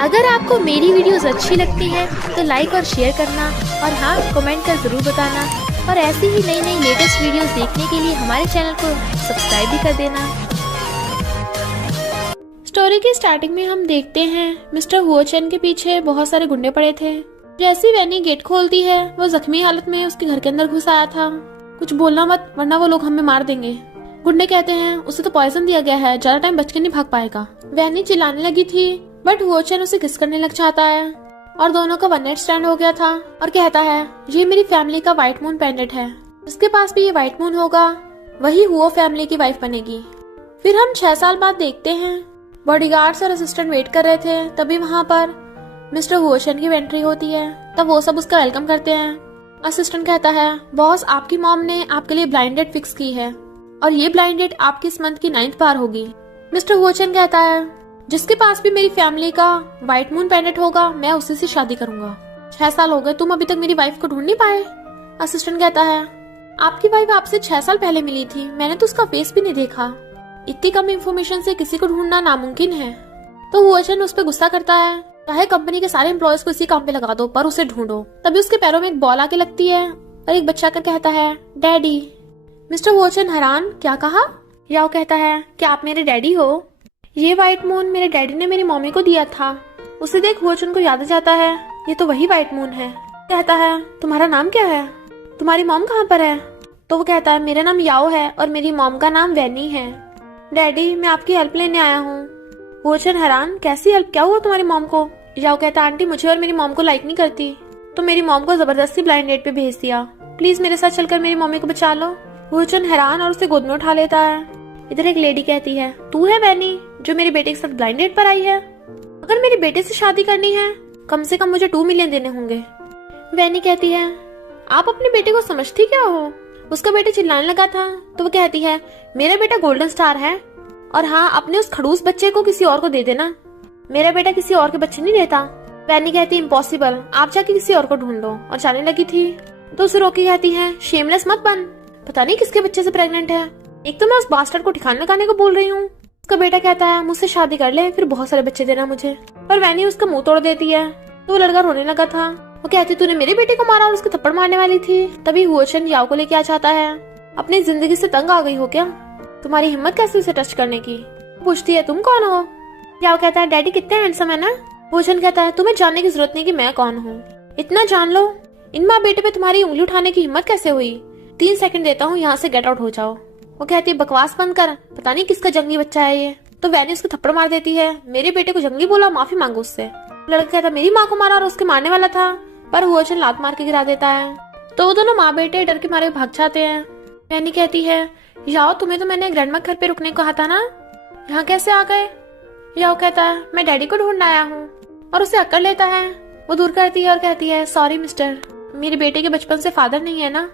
अगर आपको मेरी वीडियोस अच्छी लगती हैं तो लाइक और शेयर करना और हाँ कमेंट कर जरूर बताना और ऐसी ही नई नई लेटेस्ट वीडियोस देखने के लिए हमारे चैनल को सब्सक्राइब भी कर देना। स्टोरी की स्टार्टिंग में हम देखते हैं मिस्टर हुओ चेन के पीछे बहुत सारे गुंडे पड़े थे। जैसे ही वैनी गेट खोलती है वो जख्मी हालत में उसके घर के अंदर घुस आया था। कुछ बोलना मत वरना वो लोग हमें मार देंगे। गुंडे कहते हैं उसे तो पॉइजन दिया गया है, ज्यादा टाइम बच के नहीं भाग पाएगा। वैनी चिल्लाने लगी थी बट हुओ चेन उसे किस करने लग जाता है और दोनों का वन नाइट स्टैंड हो गया था और कहता है ये मेरी फैमिली का व्हाइट मून पेंडेंट है, जिसके पास भी ये व्हाइट मून होगा वही हुओ फैमिली की वाइफ बनेगी। फिर हम 6 साल बाद देखते हैं बॉडीगार्ड्स और असिस्टेंट वेट कर रहे थे, तभी वहाँ पर मिस्टर हुओ चेन की एंट्री होती है। तब वो सब उसका वेलकम करते हैं। असिस्टेंट कहता है बॉस आपकी मॉम ने आपके लिए ब्लाइंड डेट फिक्स की है और ये ब्लाइंड डेट आपकी इस मंथ की 9th बार होगी। मिस्टर हुओ चेन कहता है जिसके पास भी मेरी फैमिली का व्हाइट मून पेंडेंट होगा मैं उसी से शादी करूंगा। 6 साल हो गए, तुम अभी तक मेरी वाइफ को ढूंढ नहीं पाए। असिस्टेंट कहता है आपकी वाइफ आपसे 6 साल पहले मिली थी, मैंने तो उसका फेस भी नहीं देखा। इतनी कम इंफॉर्मेशन से किसी को ढूंढना नामुमकिन है। तो हुओ चेन उस पर गुस्सा करता है, चाहे कंपनी के सारे एम्प्लॉयज को इसी काम पे लगा दो पर उसे ढूंढो। तभी उसके पैरों में एक बॉल आके लगती है और एक बच्चा कर कहता है डैडी। मिस्टर हुओ चेन हैरान, क्या कहा? याओ कहता है क्या आप मेरे डैडी हो? ये व्हाइट मून मेरे डैडी ने मेरी मम्मी को दिया था। उसे देख हुओ चेन को याद आ जाता है ये तो वही व्हाइट मून है। कहता है तुम्हारा नाम क्या है? तुम्हारी मॉम कहाँ पर है? तो वो कहता है मेरा नाम याओ है और मेरी मॉम का नाम वैनी है। डैडी मैं आपकी हेल्प लेने आया हूँ। हुओ चेन हैरान, कैसी हेल्प, क्या हुआ तुम्हारी मॉम को? याओ कहता आंटी मुझे और मेरी मॉम को लाइक नहीं करती तो मेरी मॉम को जबरदस्ती ब्लाइंड डेट पे भेज दिया, प्लीज मेरे साथ चलकर मेरी मम्मी को बचा लो। हुओ चेन हैरान और उसे गोद में उठा लेता है। इधर एक लेडी कहती है तू है वैनी जो मेरे बेटे के साथ ब्लाइंड डेट पर आई है? अगर मेरे बेटे से शादी करनी है कम से कम मुझे 2 मिलियन देने होंगे। वैनी कहती है आप अपने बेटे को समझती क्या हो? उसका बेटा चिल्लाने लगा था तो वो कहती है मेरा बेटा गोल्डन स्टार है और हाँ अपने उस खड़ूस बच्चे को किसी और को दे देना, मेरा बेटा किसी और के बच्चे नहीं देता। वैनी कहती इम्पॉसिबल, आप जाके किसी और को ढूंढ लो और जाने लगी थी तो उसे रोकी कहती है शेमलेस मत बन, पता नहीं किसके बच्चे से प्रेग्नेंट है। एक तो मैं उस बास्टर्ड को ठिकाने लगाने को बोल रही हूँ। उसका बेटा कहता है मुझसे शादी कर ले फिर बहुत सारे बच्चे देना मुझे, पर वैनी उसका मुंह तोड़ देती है। तो वो लड़का रोने लगा था। वो कहती तूने मेरे बेटे को मारा और उसको थप्पड़ मारने वाली थी। तभी हुओ चेन याओ को लेके आ जाता है। अपनी जिंदगी से तंग आ गई हो क्या? तुम्हारी हिम्मत कैसे उसे टच करने की? पूछती है तुम कौन हो? याओ कहता है डैडी कितने हैंडसम है ना। हुओ चेन कहता है तुम्हें जानने की जरूरत नहीं कि मैं कौन हूँ, इतना जान लो इन माँ बेटे पे तुम्हारी उंगली उठाने की हिम्मत कैसे हुई? 3 सेकंड देता हूँ, यहाँ से गेट आउट हो जाओ। वो कहती है बकवास बंद कर, पता नहीं किसका जंगली बच्चा है ये। तो वैनी उसको थप्पड़ मार देती है, मेरे बेटे को जंगली बोला, माफी मांगो उससे। लड़का कहता मेरी माँ को मारा और उसके मारने वाला था, पर हुओ चेन लात मार के गिरा देता है। तो वो दोनों माँ बेटे डर के मारे भाग जाते हैं। वैनी कहती है याओ तुम्हें तो मैंने ग्रैंडमा घर पे रुकने को कहा था ना, यहाँ कैसे आ गए? याओ कहता है मैं डैडी को ढूंढने आया हूँ और उसे अकड़ लेता है। वो दूर करती है और कहती है सॉरी मिस्टर, मेरे बेटे के बचपन से फादर नहीं है ना,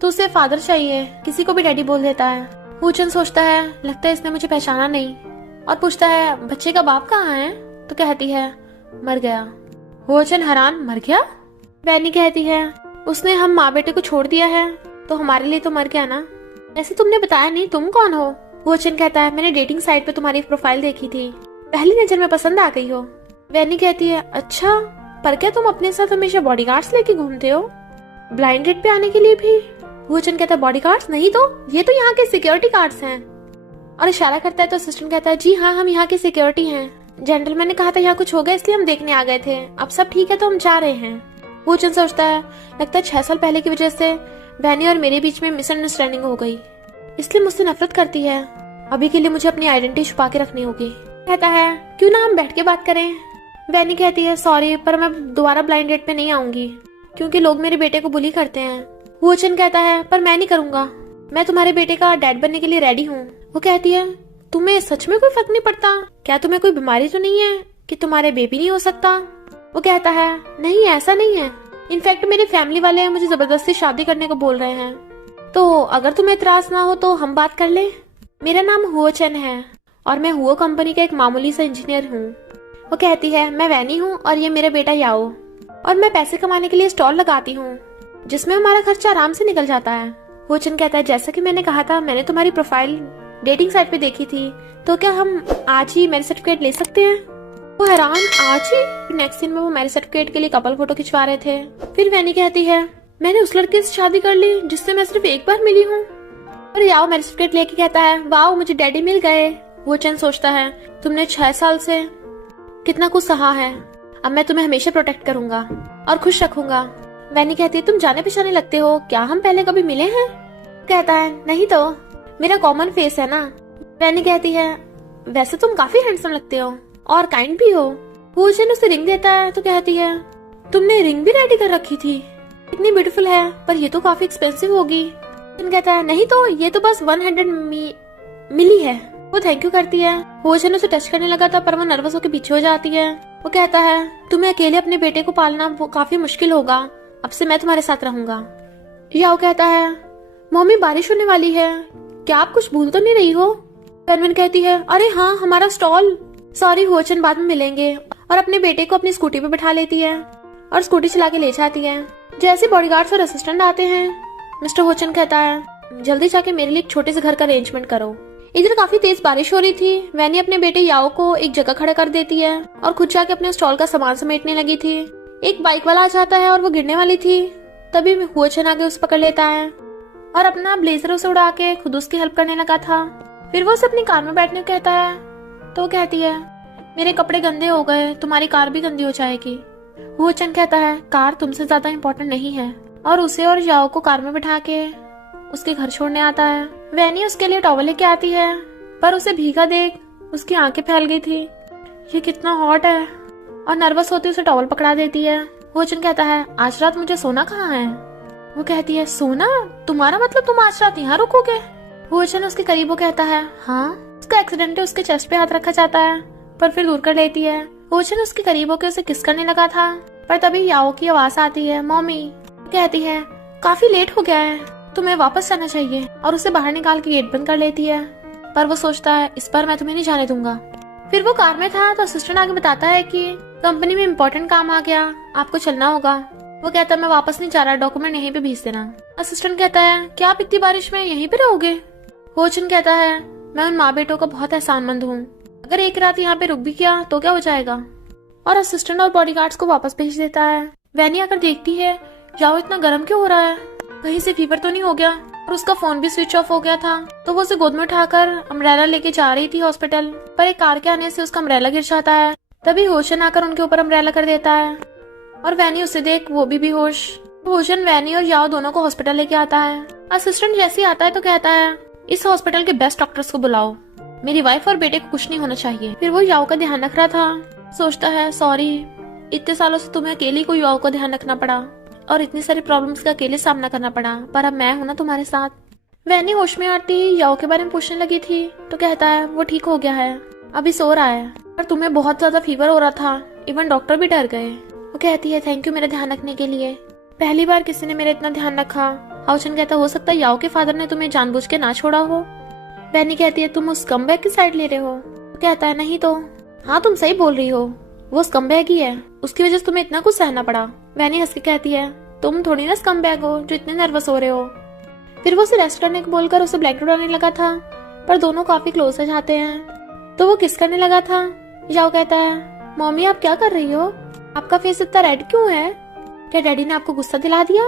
तो उसे फादर चाहिए, किसी को भी डैडी बोल देता है। हुओ चेन सोचता है लगता है इसने मुझे पहचाना नहीं और पूछता है बच्चे का बाप कहाँ है? तो कहती है मर गया। हुओ चेन हैरान, मर गया? वैनी कहती है उसने हम माँ बेटे को छोड़ दिया है तो हमारे लिए तो मर गया ना, ऐसे तुमने बताया नहीं, तुम कौन हो? हुओ चेन कहता है मैंने डेटिंग साइट पे तुम्हारी प्रोफाइल देखी थी, पहली नजर में पसंद आ गई हो। वैनी कहती है अच्छा, पर क्या तुम अपने साथ हमेशा बॉडीगार्ड्स लेके घूमते हो ब्लाइंड डेट पे आने के लिए भी? हुओ चेन कहता है बॉडीगार्ड्स नहीं तो ये तो यहाँ के सिक्योरिटी गार्ड्स हैं और इशारा करता है। तो असिस्टेंट कहता है जी हाँ हम यहाँ के सिक्योरिटी हैं, जेंटलमैन ने कहा था यहाँ कुछ हो गया इसलिए हम देखने आ गए थे, अब सब ठीक है तो हम जा रहे हैं। हुओ चेन सोचता है लगता है 6 साल पहले की वजह से वैनी और मेरे बीच में मिसअंडरस्टैंडिंग हो गई, इसलिए मुझसे नफरत करती है। अभी के लिए मुझे अपनी आइडेंटिटी छुपा के रखनी होगी। कहता है क्यों ना हम बैठ के बात करें। वैनी कहती है सॉरी पर मैं दोबारा ब्लाइंड डेट पे नहीं आऊंगी क्योंकि लोग मेरे बेटे को बुली करते हैं। हुओ चेन कहता है पर मैं नहीं करूंगा, मैं तुम्हारे बेटे का डैड बनने के लिए रेडी हूँ। वो कहती है तुम्हें सच में कोई फर्क नहीं पड़ता? क्या तुम्हें कोई बीमारी तो नहीं है कि तुम्हारे बेबी नहीं हो सकता? वो कहता है नहीं ऐसा नहीं है, इनफैक्ट मेरी फैमिली वाले मुझे जबरदस्ती शादी करने को बोल रहे हैं, तो अगर तुम्हें इतराज ना हो तो हम बात कर ले। मेरा नाम हुओ चेन है और मैं हुओ कंपनी का एक मामूली सा इंजीनियर हूँ। वो कहती है मैं वैनी हूँ और ये मेरा बेटा याओ और मैं पैसे कमाने के लिए स्टॉल लगाती हूँ जिसमें हमारा खर्चा आराम से निकल जाता है। हुओ चेन कहता है जैसा कि मैंने कहा था मैंने तुम्हारी प्रोफाइल डेटिंग साइट पे देखी थी, तो क्या हम आज ही मैरिज सर्टिफिकेट ले सकते हैं? वो हैरान, आज ही? नेक्स्ट सीन में वो मैरिज सर्टिफिकेट के लिए कपल फोटो खिंचवा रहे थे। फिर वैनी कहती है, मैंने उस लड़के से शादी कर ली जिससे मैं सिर्फ एक बार मिली हूँ। और याओ मैरिज सर्टिफिकेट लेके कहता है, वाओ मुझे डैडी मिल गए। वो चैन सोचता है, तुमने 6 साल से कितना कुछ सहा है, अब मैं तुम्हें हमेशा प्रोटेक्ट करूंगा और खुश रखूंगा। वैनी कहती है, तुम जाने पहचाने लगते हो, क्या हम पहले कभी मिले हैं? कहता है, नहीं तो, मेरा कॉमन फेस है ना। वैनी कहती है, वैसे तुम काफी हैंडसम लगते हो और काइंड भी हो। भूषण उसे रिंग देता है तो कहती है, तुमने रिंग भी रेडी कर रखी थी, इतनी ब्यूटीफुल है, पर ये तो काफी एक्सपेंसिव होगी। कहता है, नहीं तो, ये तो बस 100 मिली है। वो थैंक यू करती है। भूषण उसे टच करने लगा था पर वो नर्वस होकर पीछे हो जाती है। वो कहता है, तुम्हें अकेले अपने बेटे को पालना वो काफी मुश्किल होगा, अब से मैं तुम्हारे साथ रहूंगा। याओ कहता है, मम्मी बारिश होने वाली है, क्या आप कुछ भूल तो नहीं रही हो? पेनविन कहती है, अरे हाँ, हमारा स्टॉल। सॉरी होचन, बाद में मिलेंगे। और अपने बेटे को अपनी स्कूटी पे बिठा लेती है और स्कूटी चला के ले जाती है। जैसे बॉडीगार्ड्स और असिस्टेंट आते हैं, मिस्टर होचन कहता है, जल्दी जाके मेरे लिए एक छोटे से घर का अरेंजमेंट करो। इधर काफी तेज बारिश हो रही थी। वैनी अपने बेटे याओ को एक जगह खड़ा कर देती है और खुद जाके अपने स्टॉल का सामान समेटने लगी थी। एक बाइक वाला आ जाता है और वो गिरने वाली थी, तभी हुओचन आके उसे पकड़ लेता है और अपना ब्लेजर उसे उड़ा के खुद उसकी हेल्प करने लगा था। फिर वो उसे अपनी कार में बैठने को कहता है तो कहती है, मेरे कपड़े गंदे हो गए, तुम्हारी कार भी गंदी हो जाएगी। हुओचन कहता है, कार तुमसे ज्यादा इम्पोर्टेंट नहीं है, और उसे और याओ को कार में बिठा के उसके घर छोड़ने आता है। वैनी उसके लिए टॉवल लेके आती है, पर उसे भीगा देख उसकी आंखें फैल गई थी। ये कितना हॉट है, और नर्वस होती उसे टॉवल पकड़ा देती है। होचन कहता है, आज रात मुझे सोना कहाँ है? वो कहती है, सोना? तुम्हारा मतलब तुम आज रात यहाँ रुकोगे? होचन उसके करीब वो कहता है, हाँ। उसका एक्सीडेंट है, उसके चेस्ट पे हाथ रखा जाता है, पर फिर दूर कर लेती है। होचन उसके करीब होकर उसे किस करने लगा था, पर तभी याओ की आवाज आती है, मम्मी। कहती है, काफी लेट हो गया है, तुम्हें वापस जाना चाहिए, और उसे बाहर निकाल के गेट बंद कर लेती है। पर वो सोचता है, इस बार मैं तुम्हें नहीं जाने दूंगा। फिर वो कार में था तो असिस्टेंट आगे बताता है कि कंपनी में इम्पोर्टेंट काम आ गया, आपको चलना होगा। वो कहता है, मैं वापस नहीं जा रहा, डॉक्यूमेंट यहीं पे भेज देना। असिस्टेंट कहता है, क्या आप इतनी बारिश में यहीं पे रहोगे? होचन कहता है, मैं उन माँ बेटों का बहुत एहसानमंद हूँ, अगर एक रात यहाँ पे रुक भी गया तो क्या हो जाएगा। और असिस्टेंट और बॉडीगार्ड्स को वापस भेज देता है। वैनी आकर देखती है, याओ इतना गर्म क्यों हो रहा है, कहीं से फीवर तो नहीं हो गया? और उसका फोन भी स्विच ऑफ हो गया था। तो वो उसे गोद में उठाकर अम्ब्रेला लेके जा रही थी हॉस्पिटल, पर एक कार के आने से उसका अम्ब्रेला गिर जाता है। तभी होशन आकर उनके ऊपर अम्ब्रेला कर देता है और वैनी उसे देख वो भी बेहोश। होशन वैनी और याओ दोनों को हॉस्पिटल लेके आता है। असिस्टेंट जैसे ही आता है तो कहता है, इस हॉस्पिटल के बेस्ट डॉक्टर्स को बुलाओ, मेरी वाइफ और बेटे को कुछ नहीं होना चाहिए। फिर वो याओ का ध्यान रख रहा था, सोचता है, सॉरी, इतने सालों से तुम्हें अकेले को याओ का ध्यान रखना पड़ा और इतनी सारी प्रॉब्लम्स का अकेले सामना करना पड़ा, पर अब मैं हूं ना तुम्हारे साथ। वैनी होश में आती याओ के बारे में पूछने लगी थी तो कहता है, वो ठीक हो गया है, अभी सो रहा है, पर तुम्हें बहुत ज्यादा फीवर हो रहा था, इवन डॉक्टर भी डर गए। वो कहती है, थैंक यू मेरा ध्यान रखने के लिए, पहली बार किसी ने मेरा इतना ध्यान रखा। हाउचन कहता, हो सकता है याओ के फादर ने तुम्हें जानबूझ के ना छोड़ा हो। वैनी कहती है, तुम उस स्कमबैग की साइड ले रहे हो? वो कहता है, नहीं तो। हाँ तुम सही बोल रही हो, वो स्कमबैग ही है, उसकी वजह से तुम्हें इतना कुछ सहना पड़ा। वैनी हंस के कहती है, तुम थोड़ी ना स्कमबैग हो जो इतने नर्वस हो रहे हो। फिर वो उसे रेस्ट करने को बोलकर उसे ब्लैंकेट उड़ाने लगा था, पर दोनों काफी क्लोज हो जाते हैं तो वो किस करने लगा था। याओ कहता है, मम्मी आप क्या कर रही हो, आपका फेस इतना रेड क्यों है, क्या डैडी ने आपको गुस्सा दिला दिया?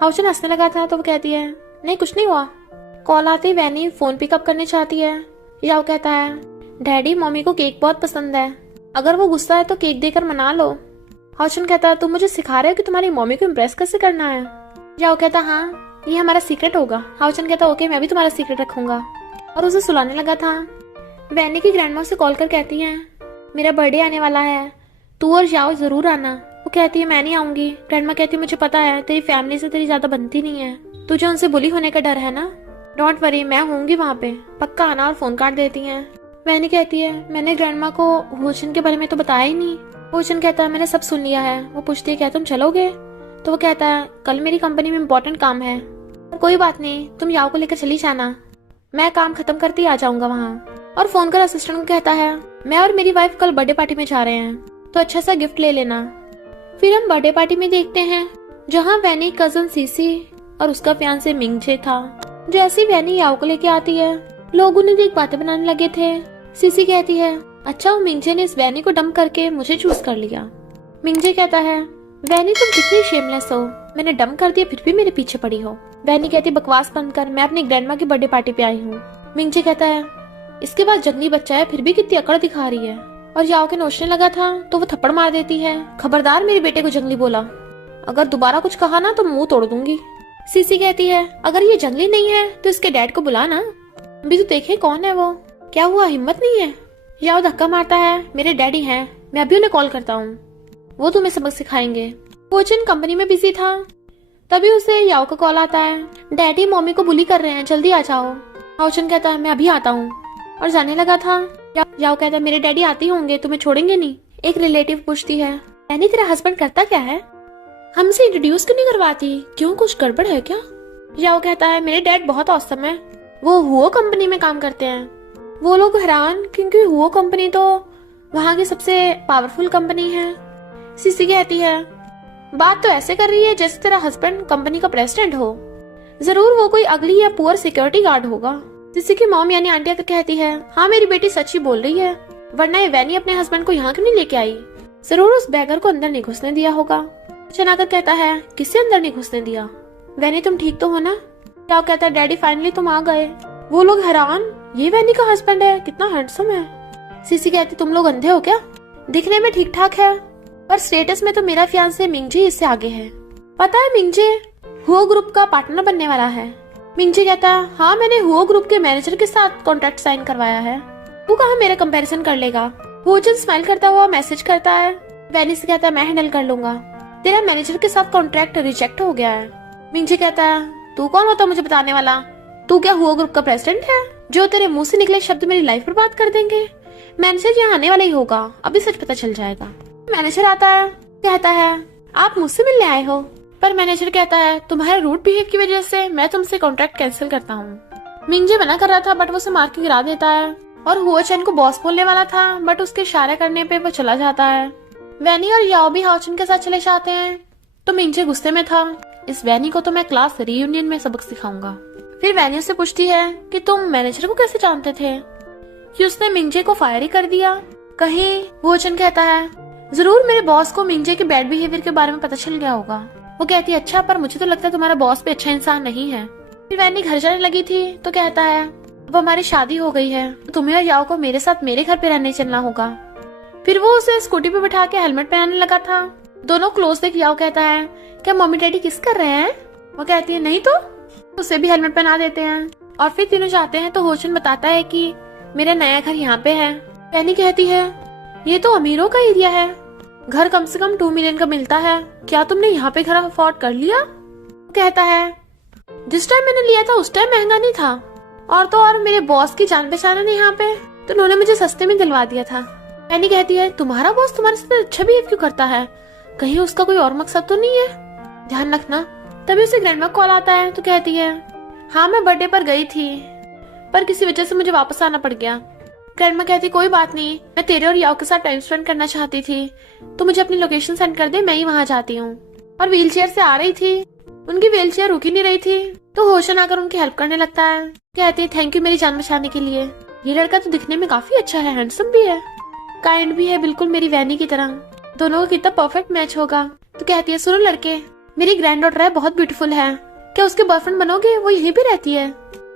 हाउचन हंसने लगा था तो वो कहती है, नहीं कुछ नहीं हुआ। कॉल आते ही वैनी फोन पिकअप करने चाहती है। याओ कहता है, डैडी मम्मी को केक बहुत पसंद है, अगर वो गुस्सा है तो केक देकर मना लो। हाउचन कहता है, तुम मुझे सिखा रहे हो कि तुम्हारी मम्मी को इम्प्रेस कैसे करना है? याओ कहता, हाँ ये हमारा सीक्रेट होगा। हाउचन कहता, ओके मैं भी तुम्हारा सीक्रेट रखूंगा, और उसे सुलाने लगा था। वैनी की ग्रैंडमा से कॉल कर कहती है, मेरा बर्थडे आने वाला है, तू और याओ जरूर आना। वो कहती है, मैं नहीं आऊंगी। ग्रैंडमा कहती है, मुझे पता है तेरी फैमिली से तेरी ज्यादा बनती नहीं है, तुझे उनसे बुली होने का डर है ना। डोंट वरी, मैं होंगी वहाँ पे, पक्का आना। और फोन काट देती है। वैनी कहती है, मैंने ग्रैंडमा को होचन के बारे में तो बताया ही नहीं। होचन कहता है, मैंने सब सुन लिया है। वो पूछती है, क्या तुम चलोगे? तो वो कहता है, कल मेरी कंपनी में इम्पोर्टेंट काम है, कोई बात नहीं, तुम याओ को लेकर चली जाना, मैं काम खत्म करते ही आ जाऊंगा वहाँ। और फोन कर असिस्टेंट को कहता है, मैं और मेरी वाइफ कल बर्थडे पार्टी में जा रहे हैं, तो अच्छा सा गिफ्ट ले लेना। फिर हम बर्थडे पार्टी में देखते हैं जहाँ वैनी कजन सीसी और उसका फियांसे मिंगजे था। जैसी वैनी याओ को लेके आती है, लोग उन्हें देख बातें बनाने लगे थे। सीसी कहती है, अच्छा वो मिंजे ने इस वैनी को डंप करके मुझे चूज कर लिया। मिंजे कहता है वैनी तुम कितनी शेमलेस हो, मैंने डंप कर दिया फिर भी मेरे पीछे पड़ी हो। वैनी कहती बकवास बंद कर, मैं अपनी ग्रैंडमा की बर्थडे पार्टी पे आई हूँ। मिंजे कहता है इसके बाद जंगली बच्चा है फिर भी कितनी अकड़ दिखा रही है। और याओ के नोचने लगा था तो वो थप्पड़ मार देती है, खबरदार मेरे बेटे को जंगली बोला, अगर दोबारा कुछ कहा ना तो मुंह तोड़ दूंगी। सीसी कहती है अगर ये जंगली नहीं है तो इसके डैड को बुला ना, अभी तो देखे कौन है वो, क्या हुआ हिम्मत नहीं है। याओ धक्का मारता है मेरे डैडी हैं, मैं अभी उन्हें कॉल करता हूँ, वो तुम्हें सबक सिखाएंगे। कोचन कंपनी में बिजी था, तभी उसे याओ का कॉल आता है, डैडी मम्मी को बुली कर रहे हैं जल्दी आ जाओ। हाओचन कहता है मैं अभी आता हूँ और जाने लगा था। याओ कहता है मेरे डैडी आते ही होंगे, तुम्हें छोड़ेंगे नहीं। एक रिलेटिव पूछती है यानी तेरा हस्बैंड करता क्या है, हमसे इंट्रोड्यूस क्यों नहीं करवाती, क्यों कुछ गड़बड़ है क्या। याओ कहता है मेरे डैड बहुत औसम है, वो हुओ कंपनी में काम करते हैं। वो लोग हैरान क्योंकि हुओ कंपनी तो वहाँ की सबसे पावरफुल कंपनी है। सीसी कहती है बात तो ऐसे कर रही है जैसे तेरा हस्बैंड कंपनी का प्रेसिडेंट हो, जरूर वो कोई अगली या पुअर सिक्योरिटी गार्ड होगा। जिससे की मॉम यानी आंटी आकर कहती है हाँ मेरी बेटी सच ही बोल रही है, वरना ये वैनी अपने हस्बैंड को यहाँ क्यों नहीं लेके आई, जरूर उस बैगर को अंदर नहीं घुसने दिया होगा। चनाकर कहता है किसे अंदर नहीं घुसने दिया, वैनी तुम ठीक तो हो ना। याओ कहता है डैडी फाइनली तुम आ गए। वो लोग हैरान ये वैनी का हस्बैंड है, कितना हैंडसम है। सीसी कहती तुम लोग अंधे हो क्या, दिखने में ठीक ठाक है पर स्टेटस में तो मेरा फियांसे मिंगजे इससे आगे है। पता है मिंगजे हुओ ग्रुप का पार्टनर बनने वाला है। मिंगजे कहता है हाँ मैंने हुओ ग्रुप के मैनेजर के साथ कॉन्ट्रैक्ट साइन करवाया है, तू कहाँ मेरा कंपैरिजन कर लेगा। हुओचन स्माइल करता हुआ मैसेज करता है, वैनी से कहता है मैं हैंडल कर लूंगा, तेरा मैनेजर के साथ कॉन्ट्रैक्ट रिजेक्ट हो गया है। मिंगजे कहता है तू कौन होता मुझे बताने वाला, तू क्या हुओ ग्रुप का प्रेसिडेंट है जो तेरे मुंह से निकले शब्द मेरी लाइफ बर्बाद कर देंगे। मैनेजर यहाँ आने वाला ही होगा, अभी सच पता चल जाएगा। मैनेजर आता है, कहता है आप मुझसे मिलने आए हो, पर मैनेजर कहता है तुम्हारे रूड बिहेव की वजह से मैं तुमसे कॉन्ट्रैक्ट कैंसिल करता हूँ। मिंगजे मना कर रहा था बट वो उसे मार के गिरा देता है और हुओचन को बॉस बोलने वाला था बट उसके इशारे करने पे वो चला जाता है। वैनी और याओ भी हाओचन के साथ चले जाते हैं तो मिंगजे गुस्से में था, इस वैनी को तो मैं क्लास रीयूनियन में सबक सिखाऊंगा। फिर वैनी उससे पूछती है कि तुम मैनेजर को कैसे जानते थे कि उसने मिंगजे को फायर ही कर दिया कहीं। हुओचन कहता है जरूर मेरे बॉस को मिंगजे के बैड बिहेवियर के बारे में पता चल गया होगा। वो कहती है अच्छा पर मुझे तो लगता है तुम्हारा बॉस भी अच्छा इंसान नहीं है। फिर वैनी घर जाने लगी थी तो कहता है अब हमारी शादी हो गई है तो तुम्हें और याओ को मेरे साथ मेरे घर पे रहने चलना होगा। फिर वो उसे स्कूटी पे बिठा के हेलमेट पहनाने लगा था। दोनों क्लोज देख याओ कहता है क्या मम्मी डैडी किस कर रहे हैं, वो कहती है नहीं तो उसे भी हेलमेट पहना देते हैं और फिर तीनों जाते हैं तो होचन बताता है कि मेरा नया घर यहाँ पे है। वैनी कहती है ये तो अमीरों का एरिया है, घर कम से कम 2 मिलियन का मिलता है, क्या तुमने यहाँ पे घर अफोर्ड कर लिया। कहता है जिस टाइम मैंने लिया था उस टाइम महंगा नहीं था, और तो और मेरे बॉस की जान पहचान है यहाँ पे तो उन्होंने मुझे सस्ते में दिलवा दिया था। वैनी कहती है तुम्हारा बॉस तुम्हारे साथ अच्छा बिहेव क्यों करता है, कहीं उसका कोई और मकसद तो नहीं है, ध्यान रखना। तभी उसे ग्रैंडमा कॉल आता है तो कहती है हाँ मैं बर्थडे पर गई थी पर किसी वजह से मुझे वापस आना पड़ गया। ग्रैंडमा कहती कोई बात नहीं, मैं तेरे और याओ के साथ टाइम स्पेंड करना चाहती थी तो मुझे अपनी लोकेशन सेंड कर दे, मैं ही वहाँ जाती हूँ। और व्हील चेयर से आ रही थी, उनकी व्हील चेयर रुकी नहीं रही थी तो होशन आकर उनकी हेल्प करने लगता है। कहती है थैंक यू मेरी जान बचाने के लिए, ये लड़का तो दिखने में काफी अच्छा है, हैंडसम भी है, काइंड भी है, बिल्कुल मेरी वैनी की तरह, दोनों का कितना परफेक्ट मैच होगा। तो कहती है सुनो लड़के मेरी ग्रैंड डॉटर है, बहुत ब्यूटीफुल है, क्या उसके बॉयफ्रेंड बनोगे, वो यहीं पे रहती है।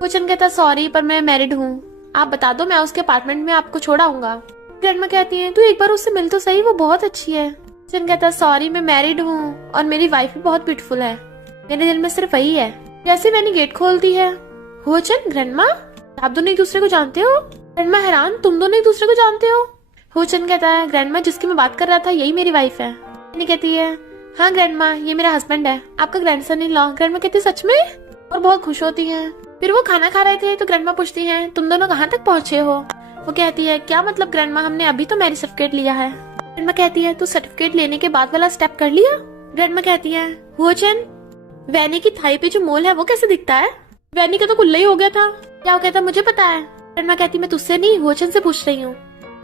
होशन कहता सॉरी पर मैं मैरिड हूँ, आप बता दो मैं उसके अपार्टमेंट में आपको छोड़ आऊंगा। ग्रैंडमा कहती है तू एक बार उससे मिल तो सही, वो बहुत अच्छी है। जन कहता सॉरी मैं मैरिड हूँ और मेरी वाइफ भी बहुत ब्यूटीफुल है, मेरे दिल में सिर्फ वही है। जैसे मैंने गेट खोलती है होचन ग्रैंडमा आप दोनों एक दूसरे को जानते हो। ग्रैंडमा हैरान तुम दोनों एक दूसरे को जानते हो। होचन कहता है ग्रैंडमा जिसकी मैं बात कर रहा था यही मेरी वाइफ है। मैंने कहती है हाँ ग्रैंडमा ये मेरा हस्बैंड है, आपका ग्रैंडसन इन लॉ। ग्रैंडमा कहती है सच में, और बहुत खुश होती है। फिर वो खाना खा रहे थे तो ग्रैंडमा पूछती है तुम दोनों कहाँ तक पहुँचे हो। वो कहती है क्या मतलब ग्रैंडमा, हमने अभी तो मैरिज सर्टिफिकेट लिया है। ग्रैंडमा कहती है तू सर्टिफिकेट लेने के बाद वाला स्टेप कर लिया। ग्रैंडमा कहती है होचन वैनी की थाई पे जो मोल है वो कैसे दिखता है, वैनी का तो कुल्ला ही हो गया था। क्या वो कहता मुझे पता है। ग्रैंडमा कहती मैं तुझसे नहीं होचन से पूछ रही हूँ,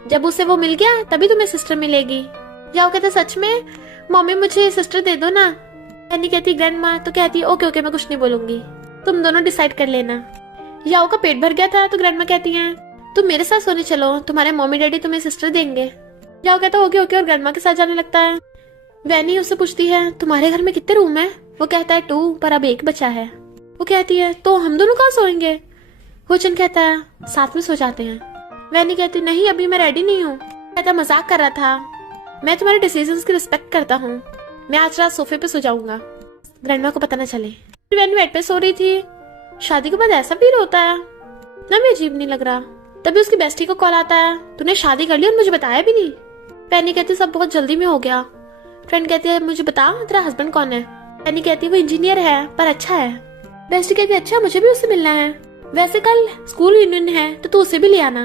जब उसे वो मिल गया तभी तुम्हें सिस्टर मिलेगी। या वो कहता सच में, मम्मी मुझे सिस्टर दे दो ना। वैनी कहती ग्रैंडमा, तो कहती ओके ओके मैं कुछ नहीं बोलूंगी, तुम दोनों डिसाइड कर लेना। याओ का पेट भर गया था तो ग्रैंडमा कहती हैं तुम मेरे साथ सोने चलो, तुम्हारे मम्मी डैडी तुम्हें सिस्टर देंगे। जाओ कहता ओके ओके और ग्रैंडमा के साथ जाने लगता है। वैनी उससे पूछती है तुम्हारे घर में कितने रूम है? वो कहता है 2 पर अब 1 बचा है। वो कहती है तो हम दोनों कहाँ सोएंगे? होचन कहता है साथ में सो जाते हैं। वैनी कहती नहीं अभी मैं रेडी नहीं हूँ। कहता मजाक कर रहा था, मैं तुम्हारे डिसीजंस की रिस्पेक्ट करता हूँ, मैं आज रात सोफे पे सो जाऊंगा, ग्रैंडमा को पता न चले। वैनी बेड पे सो रही थी। शादी के बाद ऐसा फील होता है ना, मैं अजीब नहीं लग रहा। तभी उसकी बेस्टी को कॉल आता है, तूने शादी कर ली और मुझे बताया भी नहीं। वैनी कहती सब बहुत जल्दी में हो गया। फ्रेंड कहती है मुझे बता तेरा हस्बैंड कौन है? वैनी कहती है वो इंजीनियर है पर अच्छा है। बेस्टी कहती है अच्छा मुझे भी उससे मिलना है, वैसे कल स्कूल यूनियन है तो तू उसे भी ले आना,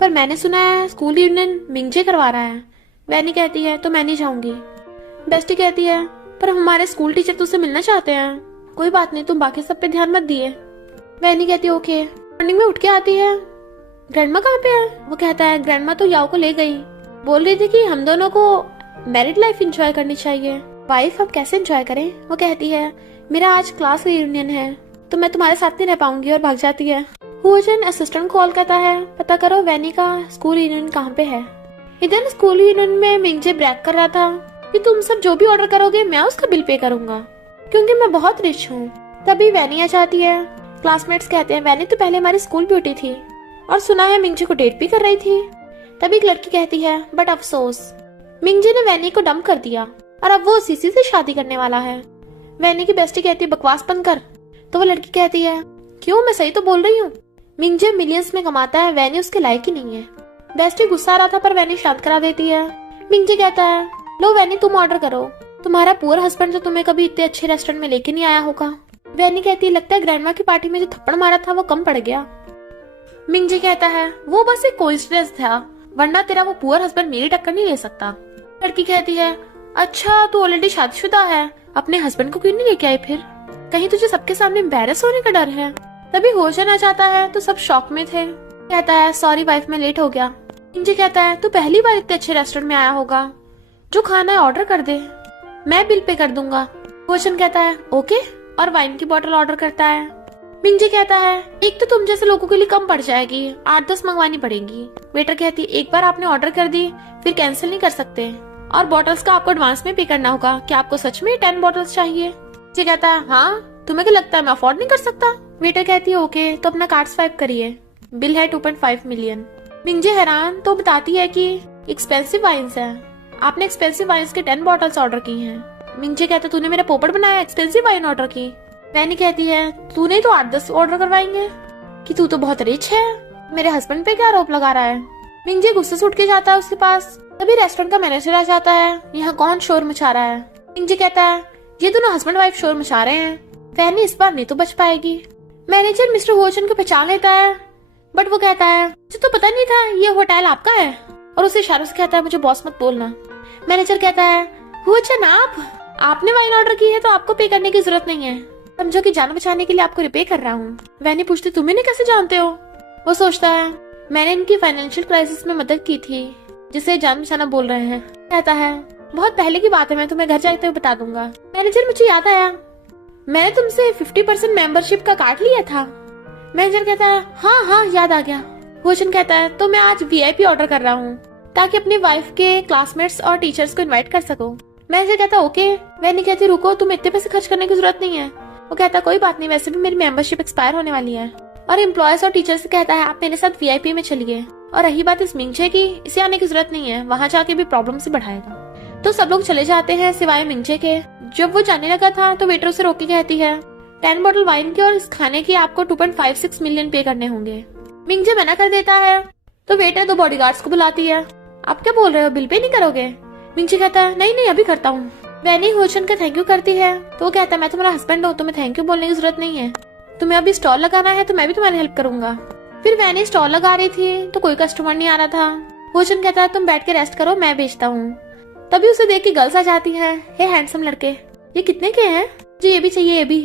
पर मैंने सुना है स्कूल यूनियन मिंगजे करवा रहा है। वैनी कहती है तो मैं नहीं जाऊंगी। बेस्टी कहती है पर हमारे स्कूल टीचर तुझसे मिलना चाहते हैं। कोई बात नहीं तुम बाकी सब पे ध्यान मत दिए। वैनी कहती है ओके। मॉर्निंग में उठ के आती है, ग्रैंडमा कहाँ पे है? वो कहता है ग्रैंडमा तो याओ को ले गई, बोल रही थी कि हम दोनों को मैरिड लाइफ एंजॉय करनी चाहिए, वाइफ अब कैसे एंजॉय करें? वो कहती है मेरा आज क्लास रियूनियन है तो मैं तुम्हारे साथ नहीं रह पाऊंगी, और भाग जाती है। हुओचन असिस्टेंट कॉल करता है, पता करो वैनी का स्कूल यूनियन कहाँ पे है। इधर स्कूल यूनियन में मिंगजे ब्रैक कर रहा था कि तुम सब जो भी ऑर्डर करोगे मैं उसका बिल पे करूंगा क्योंकि मैं बहुत रिच हूँ। तभी वैनी आ जाती है। क्लासमेट्स कहते हैं वैनी तो पहले हमारी स्कूल ब्यूटी थी और सुना है मिंगजे को डेट भी कर रही थी। तभी एक लड़की कहती है बट अफसोस मिंगजे ने वैनी को डंप कर दिया और अब वो सीसी से शादी करने वाला है। वैनी की बेस्टी कहती है बकवास बंद कर। तो वो लड़की कहती है क्यों, मैं सही तो बोल रही हूँ, मिंगजे मिलियंस में कमाता है, वैनी उसके लायक ही नहीं है। बेस्टी गुस्सा आ रहा था पर वैनी शांत करा देती है। मिंगजे कहता है लो वैनी तुम ऑर्डर करो, तुम्हारा पुअर हस्बैंड तो तुम्हें कभी इतने अच्छे रेस्टोरेंट में लेके नहीं आया होगा। वैनी कहती है लगता है ग्रैंडमा की पार्टी में जो थप्पड़ मारा था वो कम पड़ गया। मिंगजे कहता है वो बस एक कोइंसिडेंस था, वरना तेरा वो पुअर हस्बैंड मेरी टक्कर नहीं ले सकता। लड़की कहती है अच्छा तू ऑलरेडी शादीशुदा है, अपने हस्बैंड को क्यों नहीं लेके आई फिर? कहीं तुझे सबके सामने एम्बैरेस होने का डर है? तभी होशन आ जाता है तो सब शॉक में थे। कहता है सॉरी वाइफ मैं लेट हो गया। मिंगजे कहता है तू पहली बार इतने अच्छे रेस्टोरेंट में आया होगा, जो खाना है ऑर्डर कर दे, मैं बिल पे कर दूंगा। होशन कहता है ओके और वाइन की बोतल ऑर्डर करता है। मिंगजे कहता है एक तो तुम जैसे लोगों के लिए कम पड़ जाएगी, 8-10 मंगवानी पड़ेगी। वेटर कहती है एक बार आपने ऑर्डर कर दी फिर कैंसिल नहीं कर सकते, और बॉटल्स का आपको एडवांस में पे करना होगा। क्या आपको सच में 10 बॉटल्स चाहिए? मिंगजे कहता है हाँ, तुम्हें क्या लगता है मैं अफोर्ड नहीं कर सकता? वेटर कहती है ओके तो अपना कार्ड स्वाइप करिए, बिल है 2.5 मिलियन। मिंगजे हैरान तो बताती है कि एक्सपेंसिव वाइन्स है, आपने एक्सपेंसिव वाइन्स के 10 बॉटल्स ऑर्डर की हैं। मिंगजे कहता है तूने मेरा पोपट बनाया, एक्सपेंसिव वाइन ऑर्डर की। वैनी कहती है तूने तो 8-10 ऑर्डर करवाएंगे कि तू तो बहुत रिच है, मेरे हस्बैंड पे क्या आरोप लगा रहा है? मिंगजे गुस्से से उठ के जाता है उसके पास। तभी रेस्टोरेंट का मैनेजर आ जाता है, यहाँ कौन शोर मचा रहा है? मिंगजे कहता है ये दोनों हस्बैंड वाइफ शोर मचा रहे हैं, वैनी इस बार नहीं तो बच पाएगी। मैनेजर मिस्टर होचन को पहचान लेता है बट वो कहता है मुझे तो पता नहीं था ये होटल आपका है, और उसे इशारों से कहता है मुझे बॉस मत बोलना। मैनेजर कहता है होचन आपने वाइन ऑर्डर की है तो आपको पे करने की जरूरत नहीं है, समझो कि जान बचाने के लिए आपको रिपे कर रहा हूँ। वैनी पूछती तुम इन्हें कैसे जानते हो? वो सोचता है मैंने इनकी फाइनेंशियल क्राइसिस में मदद की थी जिसे जान बचाना बोल रहे हैं। कहता है बहुत पहले की बात है, मैं तुम्हें घर जाते हुए बता दूंगा। मैनेजर मुझे याद आया मैंने तुमसे 50% मेंबरशिप का कार्ड लिया था। मैनेजर कहता है हाँ याद आ गया। होचन कहता है तो मैं आज VIP ऑर्डर कर रहा हूँ ताकि अपनी वाइफ के क्लासमेट्स और टीचर्स को इनवाइट कर सको। मैनेजर कहता है ओके। वैनी कहती रुको तुम्हें इतने पैसे खर्च करने की जरूरत नहीं है। वो कहता कोई बात नहीं, वैसे भी मेरी मेंबरशिप एक्सपायर होने वाली है। और एम्प्लॉयज और टीचर से कहता है आप मेरे साथ VIP में चलिए, और रही बात इस मिंगजे की, इसे आने की जरूरत नहीं है, वहाँ जाके भी प्रॉब्लम से बढ़ाएगा। तो सब लोग चले जाते हैं सिवाय मिंगजे के। जब वो जाने लगा था तो वेटर उसे रोक के कहती है 10 बॉटल वाइन की और इस खाने की आपको 2.56 मिलियन पे करने होंगे। मिंगजे मना कर देता है तो वेटर 2 बॉडीगार्ड्स को बुलाती है, आप क्या बोल रहे हो, बिल पे नहीं करोगे? मिंगजे कहता है नहीं अभी करता हूँ। वैनी होचन का थैंक यू करती है तो वो कहता है मैं तुम्हारा हस्बैंड हूँ, तुम्हें थैंक यू बोलने की जरूरत नहीं है, तुम्हें अभी स्टॉल लगाना है तो मैं भी तुम्हारी हेल्प करूंगा। फिर वैनी स्टॉल लगा रही थी तो कोई कस्टमर नहीं आ रहा था। होचन कहता है तुम बैठ के रेस्ट करो, मैं बेचता हूँ। तभी उसे देख के गर्ल्स आ जाती है, हे हैंडसम लड़के ये कितने के हैं, मुझे ये भी चाहिए ये भी।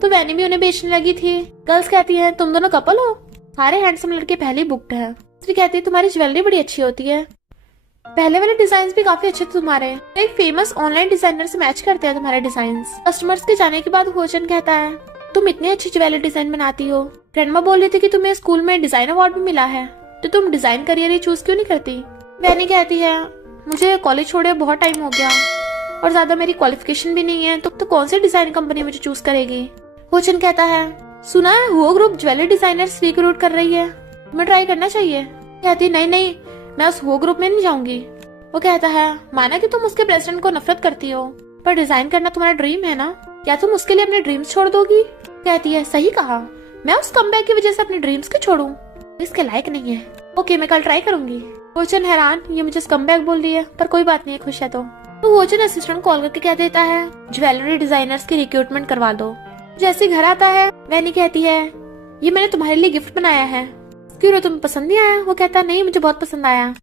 तो वैनी भी उन्हें बेचने लगी थी। गर्ल्स कहती है तुम दोनों कपल हो? सारे हैंडसम लड़के पहले ही बुक्ड है। फिर कहती है तुम्हारी ज्वेलरी बड़ी अच्छी होती है, पहले वाले डिजाइन भी काफी अच्छे थे तुम्हारे, एक फेमस ऑनलाइन डिजाइनर से मैच करते हैं तुम्हारे डिजाइन। कस्टमर्स के जाने के बाद होचन कहता है तुम इतनी अच्छी ज्वेलरी डिजाइन बनाती हो, ग्रैंडमा बोल रही थी कि तुम्हें स्कूल में डिजाइन अवार्ड भी मिला है, तो तुम डिजाइन करियर ही चूज क्यों नहीं करती? वैनी कहती है मुझे कॉलेज छोड़े बहुत टाइम हो गया और ज्यादा मेरी क्वालिफिकेशन भी नहीं है, तो कौन सी डिजाइन कंपनी मुझे चूज करेगी? होचन कहता है सुना है वो ग्रुप ज्वेलरी डिजाइनर्स रिक्रूट कर रही है, तुम्हें ट्राई करना चाहिए। कहती नहीं मैं उस वो ग्रुप में नहीं जाऊंगी। वो कहता है माना कि तुम उसके प्रेसिडेंट को नफरत करती हो, पर डिजाइन करना तुम्हारा ड्रीम है ना, क्या तुम उसके लिए अपने ड्रीम्स छोड़ दोगी? कहती है सही कहा, मैं उस कमबैक की वजह से अपने ड्रीम्स क्यों छोड़ूं? इसके लायक नहीं है। ओके मैं कल ट्राई करूंगी। होचन हैरान, ये मुझे कमबैक बोल रही है, पर कोई बात नहीं, खुश है तो होचन असिस्टेंट कॉल करके कह देता है ज्वेलरी डिजाइनर्स की रिक्रूटमेंट करवा दो। जैसे घर आता है वैनी कहती है ये मैंने तुम्हारे लिए गिफ्ट बनाया है, क्यों तुम्हें पसंद नहीं आया? वो कहता नहीं मुझे बहुत पसंद आया,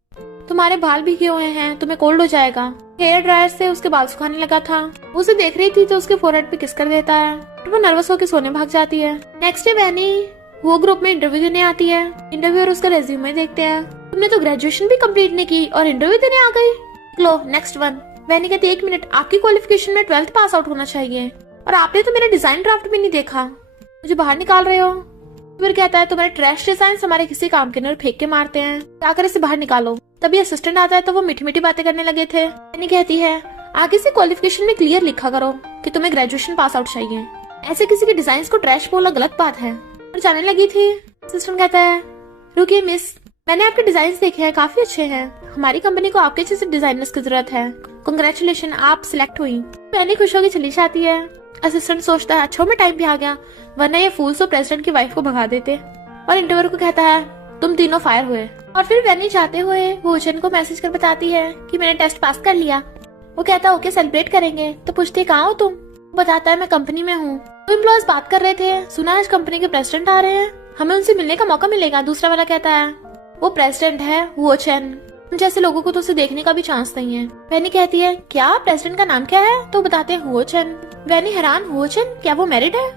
तुम्हारे बाल भी किए हुए हैं, तुम्हें कोल्ड हो जाएगा। हेयर ड्रायर से उसके बाल सुखाने लगा था, उसे देख रही थी तो उसके फोरहेड पे किस कर देता है, तो वो नर्वस होकर सोने भाग जाती है। नेक्स्ट डे वैनी वो ग्रुप में इंटरव्यू देने आती है। इंटरव्यूअर उसका रेज्यूमे देखते हैं, तुमने तो ग्रेजुएशन भी कंप्लीट नहीं की और इंटरव्यू देने आ गई। लो नेक्स्ट वन। वैनी कहती है 1 मिनट, आपकी क्वालिफिकेशन में 12th पास आउट होना चाहिए और आपने तो मेरा डिजाइन ड्राफ्ट भी नहीं देखा, मुझे बाहर निकाल रहे हो? फिर कहता है तुम्हारे ट्रैश डिजाइन हमारे किसी काम के अंदर फेंक के मारते हैं, जाकर इसे बाहर निकालो। तभी असिस्टेंट आता है तो वो मीठी मीठी बातें करने लगे थे। वैनी कहती है आगे से क्वालिफिकेशन में क्लियर लिखा करो कि तुम्हें ग्रेजुएशन पास आउट चाहिए, ऐसे किसी के डिजाइन को ट्रैश बोलना गलत बात है। और जाने लगी थी। असिस्टेंट कहता है रुकिए मिस, मैंने आपके डिजाइन देखे हैं, काफी अच्छे हैं, हमारी कंपनी को आपके जैसे डिजाइनर्स की जरूरत है, कांग्रेचुलेशन आप सिलेक्ट हुई। वैनी खुश होकर चली जाती है। असिस्टेंट सोचता है अच्छा में टाइम भी आ गया, वरना ये फूल तो प्रेसिडेंट की वाइफ को भगा देते। और इंटरव्यूअर को कहता है तुम तीनों फायर हुए। और फिर वैनी जाते हुए होचन को मैसेज कर बताती है कि मैंने टेस्ट पास कर लिया। वो कहता है ओके सेलिब्रेट करेंगे। तो पूछते कहाँ हो तुम? बताता है मैं कंपनी में हूँ। तो एम्प्लॉयज बात कर रहे थे, सुना आज कंपनी के प्रेसिडेंट आ रहे हैं, हमें उनसे मिलने का मौका मिलेगा। दूसरा वाला कहता है वो प्रेसिडेंट है वोचन, जैसे लोगों को तो उसे देखने का भी चांस नहीं है। वैनी कहती है क्या प्रेसिडेंट का नाम क्या है? तो बताते हैं वोचन। वैनी हैरान, वोचन क्या वो मैरिड है?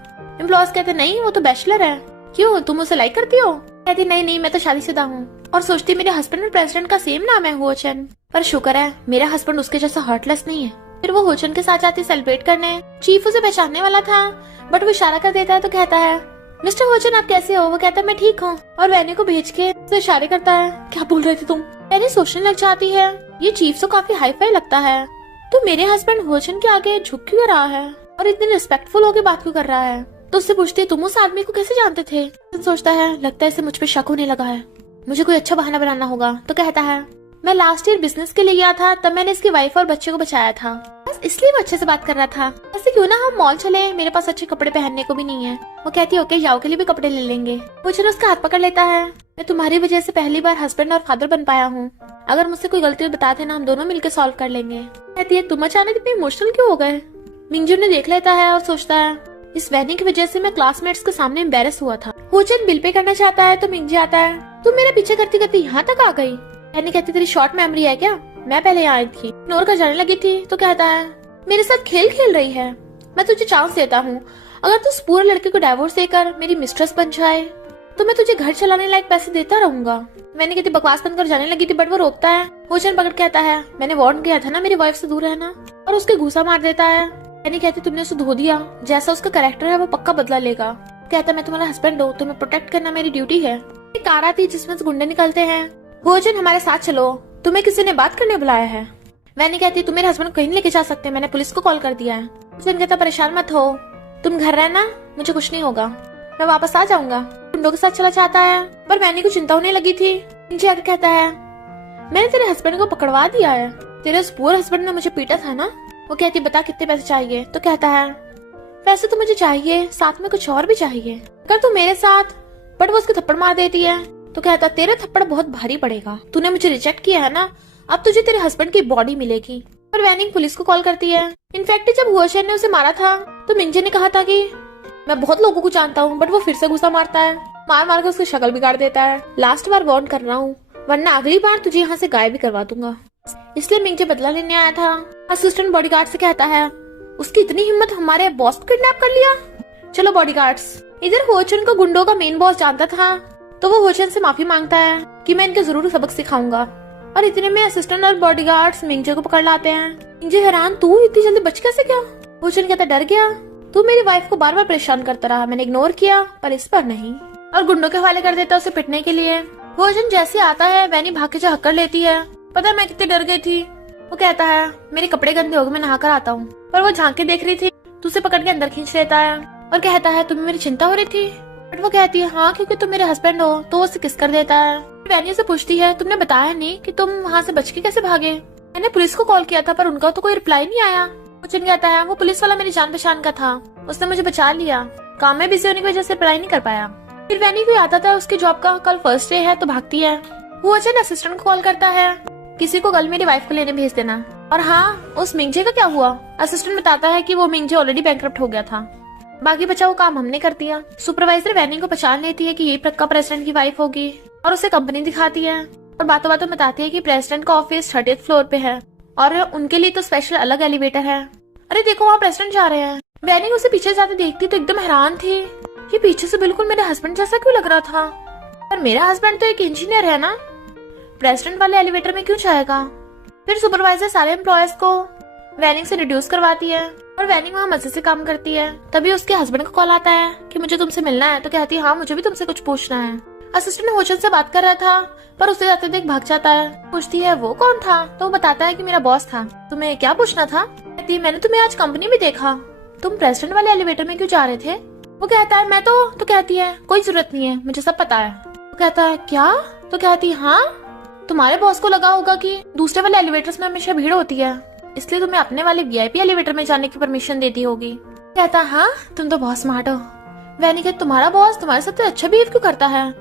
एम्प्लॉयज कहते नहीं वो तो बैचलर है। क्यों तुम उसे लाइक करती हो? कहती नहीं मैं तो शादीशुदा हूँ। और सोचती मेरे हस्बैंड और प्रेसिडेंट का सेम नाम है वोचन, पर शुक्र है मेरा हस्बैंड उसके जैसा हर्टलेस नहीं है। फिर वो होचन के साथ जाती सेलिब्रेट करने। चीफ उसे पहचानने वाला था बट वो इशारा कर देता है तो कहता है मिस्टर होचन आप कैसे हो? वो कहता है मैं ठीक हूँ और वैनी को भेज के उसे इशारे करता है क्या बोल रहे थे तुम? वैनी सोचने लग जाती है ये चीफ तो काफी हाई फाई लगता है, तो मेरे हस्बैंड होचन के आगे झुक क्यों रहा है और इतनी रिस्पेक्टफुल होकर बात क्यों कर रहा है? तो उससे पूछती तुम उस आदमी को कैसे जानते थे? सोचता है लगता है इसे मुझ पे शक होने लगा है, मुझे कोई अच्छा बहाना बनाना होगा। तो कहता है मैं लास्ट ईयर बिजनेस के लिए गया था, तब मैंने इसकी वाइफ और बच्चे को बचाया था, बस इसलिए वो अच्छे से बात कर रहा था। ऐसे क्यों ना हम मॉल चले, मेरे पास अच्छे कपड़े पहनने को भी नहीं है। वो कहती है ओके याओ के लिए भी कपड़े ले लेंगे। मुझे उसका हाथ पकड़ लेता है, मैं तुम्हारी वजह से पहली बार हस्बैंड और फादर बन पाया हूँ, अगर मुझसे कोई गलती बता देना हम दोनों मिलकर सॉल्व कर लेंगे। कहती है तुम अचानक इतने इमोशनल क्यों हो गए? मिंजू ने देख लेता है और सोचता है इस वैनी की वजह से मैं क्लासमेट्स के सामने एम्बेरस हुआ था। होचन बिल पे करना चाहता है तो मिंजी आता है, तुम मेरे पीछे करती करती यहाँ तक आ गई। वैनी कहती तेरी शॉर्ट मेमोरी है क्या, मैं पहले यहाँ आई थी। इग्नोर कर जाने लगी थी तो कहता है मेरे साथ खेल खेल रही है, मैं तुझे चांस देता हूँ, अगर तू उस पूरे लड़के को डाइवोर्स देकर मेरी मिस्ट्रेस बन जाए तो मैं तुझे घर चलाने लायक पैसे देता रहूंगा। वैनी कहती बकवास बंद कर जाने लगी थी बट वो रोकता है। होचन पकड़ कहता है मैंने वार्न किया था ना मेरी वाइफ से दूर रहना, और उसके घूसा मार देता है। वैनी कहती तुमने उसे धो दिया, जैसा उसका कैरेक्टर है वो पक्का बदला लेगा। कहता मैं तुम्हारा हस्बैंड हूँ, तुम्हें प्रोटेक्ट करना मेरी ड्यूटी है। एक कार आती जिसमें से गुंडे निकलते हैं। होचन हमारे साथ चलो, तुम्हें किसी ने बात करने बुलाया है। वैनी कहती तुम मेरे हस्बैंड को कहीं नहीं लेके जा सकते, मैंने पुलिस को कॉल कर दिया है। होचन कहता परेशान मत हो, तुम घर रहना, मुझे कुछ नहीं होगा, मैं वापस आ जाऊंगा। गुंडों के साथ चला जाता है पर वैनी को चिंता होने लगी थी। नीचे आकर कहता है मैंने तेरे हस्बैंड को पकड़वा दिया है, तेरे उस पूरे हस्बैंड ने मुझे पीटा था ना। वो कहती बता कितने पैसे चाहिए? तो कहता है पैसे तो मुझे चाहिए, साथ में कुछ और भी चाहिए, अगर तू मेरे साथ। बट वो उसके थप्पड़ मार देती है। तो कहता तेरे थप्पड़ बहुत भारी पड़ेगा, तूने मुझे रिजेक्ट किया है ना, अब तुझे तेरे हस्बैंड की बॉडी मिलेगी। और वैनिंग पुलिस को कॉल करती है। इनफैक्ट जब हुआशन ने उसे मारा था तो मिंजे ने कहा था कि मैं बहुत लोगों को जानता हूँ, बट वो फिर से गुस्सा मारता है, मार मार कर उसकी शक्ल बिगाड़ देता है। लास्ट बार वार्न कर रहा हूँ वरना अगली बार तुझे यहाँ से गायब भी करवा दूंगा, इसलिए मिंजे बदला लेने आया था। असिस्टेंट बॉडीगार्ड से कहता है उसकी इतनी हिम्मत, हमारे बॉस को किडनैप कर लिया। चलो बॉडीगार्ड्स। इधर होचन को गुंडों का मेन बॉस जानता था तो वो होचन से माफी मांगता है कि मैं इनके जरूर सबक सिखाऊंगा। और इतने में असिस्टेंट और बॉडीगार्ड्स मिंजे को पकड़ लाते हैं। मिंजे हैरान, तू इतनी जल्दी बच कैसे गया? होचन कहता डर गया, तू मेरी वाइफ को बार बार परेशान करता रहा, मैंने इग्नोर किया पर इस पर नहीं। और गुंडों के हवाले कर देता उसे पिटने के लिए। भोजन जैसे आता है वैनी भाग के झक्कर लेती है। पता है मैं कितनी डर गई थी। वो कहता है मेरे कपड़े गंदे हो गए, मैं नहा कर आता हूँ। पर वो झांक के देख रही थी तो उसे पकड़ के अंदर खींच लेता है और कहता है तुम्हें मेरी चिंता हो रही थी। बट वो कहती है हाँ क्योंकि तुम मेरे हस्बैंड हो। तो वो उसे किस कर देता है। वैनी से पूछती है तुमने बताया नहीं कि तुम वहाँ से बच के कैसे भागे। मैंने पुलिस को कॉल किया था पर उनका तो कोई रिप्लाई नहीं आया। भोजन कहता है वो पुलिस वाला मेरी जान पहचान का था, उसने मुझे बचा लिया। काम में बिजी होने की वजह से अप्लाई नहीं कर पाया। फिर वैनी को याद आता है उसकी जॉब का कल फर्स्ट डे है तो भागती है। भोजन असिस्टेंट को कॉल करता है किसी को कल मेरी वाइफ को लेने भेज देना। और हाँ उस मिंगजे का क्या हुआ। असिस्टेंट बताता है कि वो मिंगजे ऑलरेडी बैंकरप्ट हो गया था, बाकी बचा वो काम हमने कर दिया। सुपरवाइजर वैनी को पहचान लेती है कि ये पक्का प्रेसिडेंट की वाइफ होगी और उसे कंपनी दिखाती है और बातों बातों बताती है कि प्रेसिडेंट का ऑफिस 30th फ्लोर पे है और उनके लिए तो स्पेशल अलग एलिवेटर है। अरे देखो वहाँ प्रेसिडेंट जा रहे हैं। वैनी उसे पीछे जाते देखती तो एकदम हैरान थी। ये पीछे से बिल्कुल मेरे हस्बैंड जैसा क्यों लग रहा था। पर मेरा हस्बैंड तो एक इंजीनियर है ना, प्रेसिडेंट वाले एलिवेटर में क्यों जाएगा। फिर सुपरवाइजर सारे एम्प्लॉयज को वैनिंग से रिड्यूस करवाती है और वैनिंग वहाँ मजे से काम करती है। तभी उसके हस्बैंड का कॉल आता है कि मुझे तुमसे मिलना है। तो कहती है हाँ मुझे भी तुमसे कुछ पूछना है। असिस्टेंट होचन से बात कर रहा था पर उसे जाते देख भाग जाता है। पूछती है वो कौन था। तो वो बताता है कि मेरा बॉस था। तुम्हें क्या पूछना था। कहती है मैंने तुम्हें आज कंपनी में देखा, तुम प्रेसिडेंट वाले एलिवेटर में क्यों जा रहे थे। वो कहता है मैं तो कहती है कोई जरूरत नहीं है, मुझे सब पता है। तो कहता है क्या। तो कहती है हाँ तुम्हारे बॉस को लगा होगा कि दूसरे वाले एलिवेटर्स में हमेशा भीड़ होती है, इसलिए तुम्हें अपने वाले वीआईपी एलिवेटर में जाने की परमिशन देती होगी। कहता हाँ तुम तो बहुत स्मार्ट हो। वैनी कहती तुम्हारा बॉस तुम्हारे साथ अच्छा बिहेव क्यों करता है,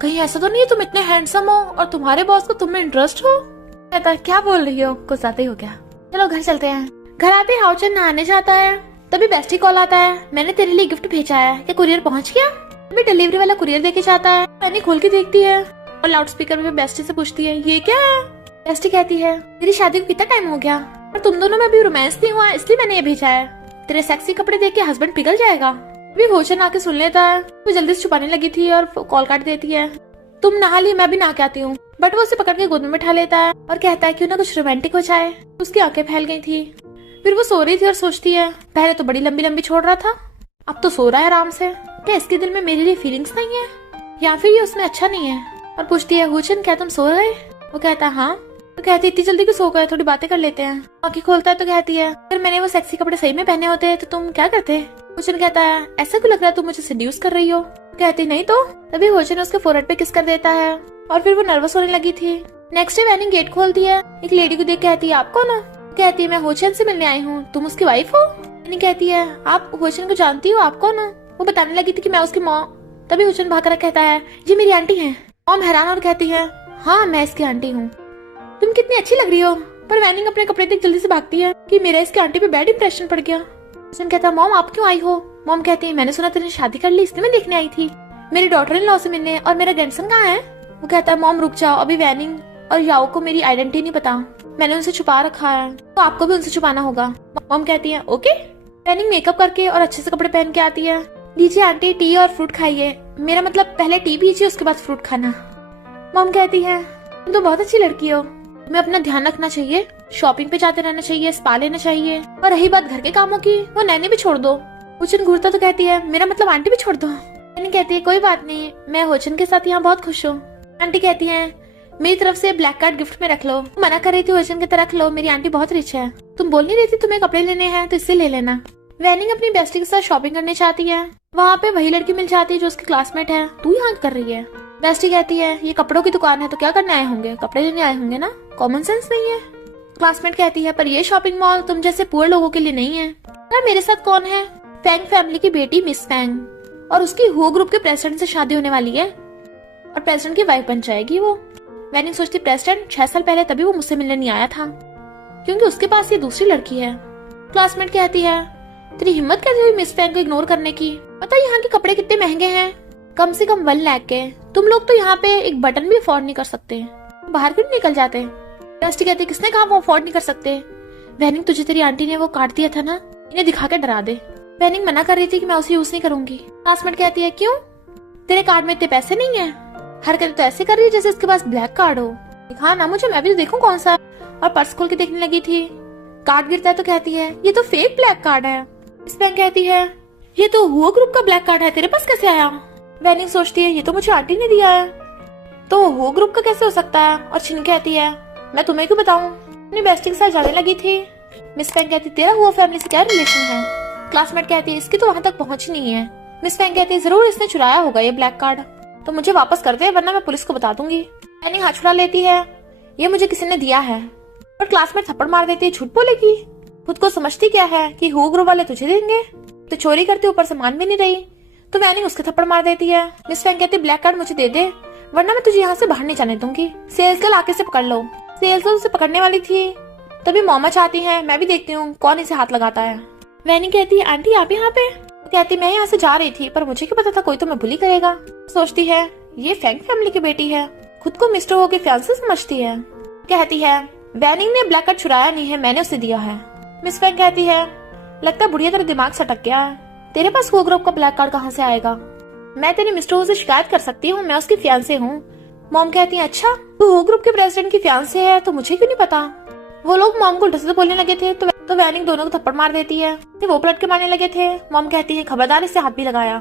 कहीं ऐसा तो नहीं है तुम इतने हैंडसम हो और तुम्हारे बॉस को तुम में इंटरेस्ट हो। कहता है क्या बोल रही हो, कुछ ज्यादा ही हो गया, चलो घर चलते हैं। घर आते हाउचन नहाने जाता है तभी बेस्टी कॉल आता है मैंने तेरे लिए गिफ्ट भेजा है, क्या कुरियर पहुंच गया। तभी डिलीवरी वाला कुरियर देके जाता है। वैनी खोल के देखती है और लाउड स्पीकर में बेस्टी से पूछती है ये क्या है। बेस्टी कहती है तेरी शादी को कितना टाइम हो गया और तुम दोनों में अभी रोमांस नहीं हुआ इसलिए मैंने ये भेजा है, तेरे सेक्सी कपड़े देख के हस्बैंड पिघल जाएगा। अभी भोजन आके सुन लेता है। वो जल्दी से छुपाने लगी थी और कॉल काट देती है। तुम नहा ली मैं भी नहा के आती हूँ। बट वो उसे पकड़ के गोद में बैठा लेता है और कहता है क्यों ना कुछ रोमांटिक हो जाए। उसकी आंखें फैल गई थी। फिर वो सो रही थी और सोचती है पहले तो बड़ी लंबी लंबी छोड़ रहा था, अब तो सो रहा है आराम से। क्या इसके दिल में मेरे लिए फीलिंग्स नहीं है या फिर ये उसमें अच्छा नहीं है। और पूछती है हुचन क्या तुम सो रहे। वो कहता है हाँ। तो कहती है इतनी जल्दी क्यों सो गए, थोड़ी बातें कर लेते हैं। आंखें खोलता है तो कहती है अगर मैंने वो सेक्सी कपड़े सही में पहने होते तो तुम क्या करते। हुचन कहता है ऐसा क्यों लग रहा है तुम मुझे सेड्यूस कर रही हो। कहती नहीं तो। तभी हुचन उसके फोरहेड पे किस कर देता है और फिर वो नर्वस होने लगी थी। नेक्स्ट डे वैनी गेट खोलती है, एक लेडी को देख कहती है आप कौन हो। कहती है मैं हुचन से मिलने आई हूँ, तुम उसकी वाइफ हो। वैनी कहती है आप हुचन को जानती हो, आप कौन हो। वो बताने लगी थी कि मैं उसकी मॉम। तभी हुचन भागकर कहता है ये मेरी आंटी है। मॉम हैरान और कहती है हाँ मैं इसकी आंटी हूँ, तुम कितनी अच्छी लग रही हो। पर वैनिंग अपने कपड़े देख जल्दी से भागती है कि मेरा इसकी आंटी पे बैड इंप्रेशन पड़ गया। हुचन कहता है मॉम आप क्यों आई हो। मॉम कहती है मैंने सुना तेरी शादी कर ली इसलिए मैं देखने आई थी, मेरी डॉटर इन लॉ से मिलने। और मेरा ग्रैंडसन कहाँ है। वो कहता है मॉम रुक जाओ, अभी वैनिंग और याओ को मेरी आइडेंटिटी नहीं पता, मैंने उनसे छुपा रखा है तो आपको भी उनसे छुपाना होगा। मॉम कहती है ओके। वैनिंग मेकअप करके और अच्छे से कपड़े पहन के आती है। लीजिए आंटी टी और फ्रूट खाइए, मेरा मतलब पहले टी पीजिए उसके बाद फ्रूट खाना। मॉम कहती है तुम तो बहुत अच्छी लड़की हो, तुम्हें अपना ध्यान रखना चाहिए, शॉपिंग पे जाते रहना चाहिए, स्पा लेना चाहिए, और रही बात घर के कामों की वो नैनी भी छोड़ दो। हुचन घूरता तो कहती है मेरा मतलब आंटी भी छोड़ दो। नैनी कहती है कोई बात नहीं, मैं हुचन के साथ यहाँ बहुत खुश हूँ। आंटी कहती है मेरी तरफ से ब्लैक कार्ड गिफ्ट में रख लो। मना कर रही थी हुचन की तरह रख लो, मेरी आंटी बहुत रिच है, तुम बोल नहीं रही थी तुम्हें कपड़े लेने हैं तो इससे ले लेना। वैनिंग अपनी बेस्टी के साथ शॉपिंग करने चाहती है। वहाँ पे वही लड़की मिल जाती है जो उसकी क्लासमेट है। तू यहाँ कर रही है। बेस्टी कहती है ये कपड़ों की दुकान है तो क्या करने आए होंगे, कपड़े लेने आए होंगे ना, कॉमन सेंस नहीं है। क्लासमेट कहती है पर ये शॉपिंग मॉल तुम जैसे पुअर लोगों के लिए नहीं है। ना मेरे साथ कौन है, फैंग फैमिली की बेटी मिस फैंग, और उसकी हो ग्रुप के प्रेसिडेंट से शादी होने वाली है और प्रेसिडेंट की वाइफ बन जाएगी वो। वैनिंग सोचती प्रेसिडेंट 6 साल पहले तभी वो मुझसे मिलने नहीं आया था क्योंकि उसके पास ये दूसरी लड़की है। क्लासमेट कहती है तेरी हिम्मत कैसे हुई मिस फैंग को इग्नोर करने की, पता यहाँ के कपड़े कितने महंगे हैं, कम से कम 1 लाख के, तुम लोग तो यहाँ पे एक बटन भी अफोर्ड नहीं कर सकते, बाहर क्यों निकल जाते। बेस्टी कहती किसने कहा वो अफोर्ड नहीं कर सकते। वैनिंग तुझे तेरी आंटी ने वो काट दिया था ना, इन्हें दिखा के डरा दे। वैनिंग मना कर रही थी कि मैं उसे यूज नहीं करूंगी। क्लासमेट कहती है क्यों, तेरे कार्ड में इतने पैसे नहीं है, हरकत तो ऐसे कर रही है जैसे इसके पास ब्लैक कार्ड हो, दिखा ना मुझे मैं भी तो देखूं कौन सा। और पर्स खोल के देखने लगी थी, कार्ड गिरता है तो कहती है ये तो फेक ब्लैक कार्ड है। इस बैंक कहती है ये तो हुआ ग्रुप का ब्लैक कार्ड है, तेरे पास कैसे आया। वैनिंग सोचती है ये तो मुझे आंटी ने दिया है। तो वो ग्रुप का कैसे हो सकता है? और छिन कहती है मैं तुम्हें क्यों बताऊं, अपनी बेस्टी के साथ जाने लगी थी। मिस फैंग कहती तेरा हुआ फैमिली से क्या रिलेशन है? क्लासमेट कहती है इसकी तो वहां तक पहुंच नहीं है। मिस फैंग कहती है जरूर इसने चुराया होगा ये ब्लैक कार्ड, तो मुझे वापस कर दे वरना मैं पुलिस को बता दूंगी। एनी हाथ छुड़ा लेती है, ये मुझे किसी ने दिया है। और क्लासमेट थप्पड़ मार देती है, झूठ बोलेगी, खुद को समझती क्या है कि हु ग्रुप वाले तुझे देंगे, तो चोरी करती ऊपर से मान भी नहीं रही। तो वैनिंग उसके थप्पड़ मार देती है। मिस फैंग कहती ब्लैक कार्ड मुझे दे दे वरना मैं तुझे यहाँ से बाहर नहीं जाने दूंगी। सेल्स गर्ल आके से पकड़ लो। सेल्स गर्ल उसे पकड़ने वाली थी तभी मॉमा चाहती है मैं भी देखती हूँ कौन इसे हाथ लगाता है। वैनिंग कहती है आंटी आप यहाँ पे? कहती मैं यहाँ से जा रही थी पर मुझे क्या पता था कोई तो मैं बुली करेगा। सोचती है ये फैंग फैमिली की बेटी है, खुद को मिस्टर हो के फियांसे समझती है। कहती है वैनिंग ने ब्लैक कार्ड चुराया नहीं है, मैंने उसे दिया है। मिस फैंग कहती है लगता है बुढ़िया तेरा दिमाग सटक गया है, तेरे पास वो ग्रुप का ब्लैक कार्ड कहाँ से आएगा? मैं तेरी मिस्टर हो से शिकायत कर सकती हूँ, मैं उसकी फियांसे हूँ। मॉम कहती है अच्छा तू वो ग्रुप के प्रेसिडेंट की फियांसे है, तो मुझे क्यों नहीं पता। वो लोग मॉम को उल्टे सीधे बोलने लगे थे तो वैनिंग दोनों को थप्पड़ मार देती है। वो पलट के मारने लगे थे। मॉम कहती है खबरदार इससे हाथ भी लगाया,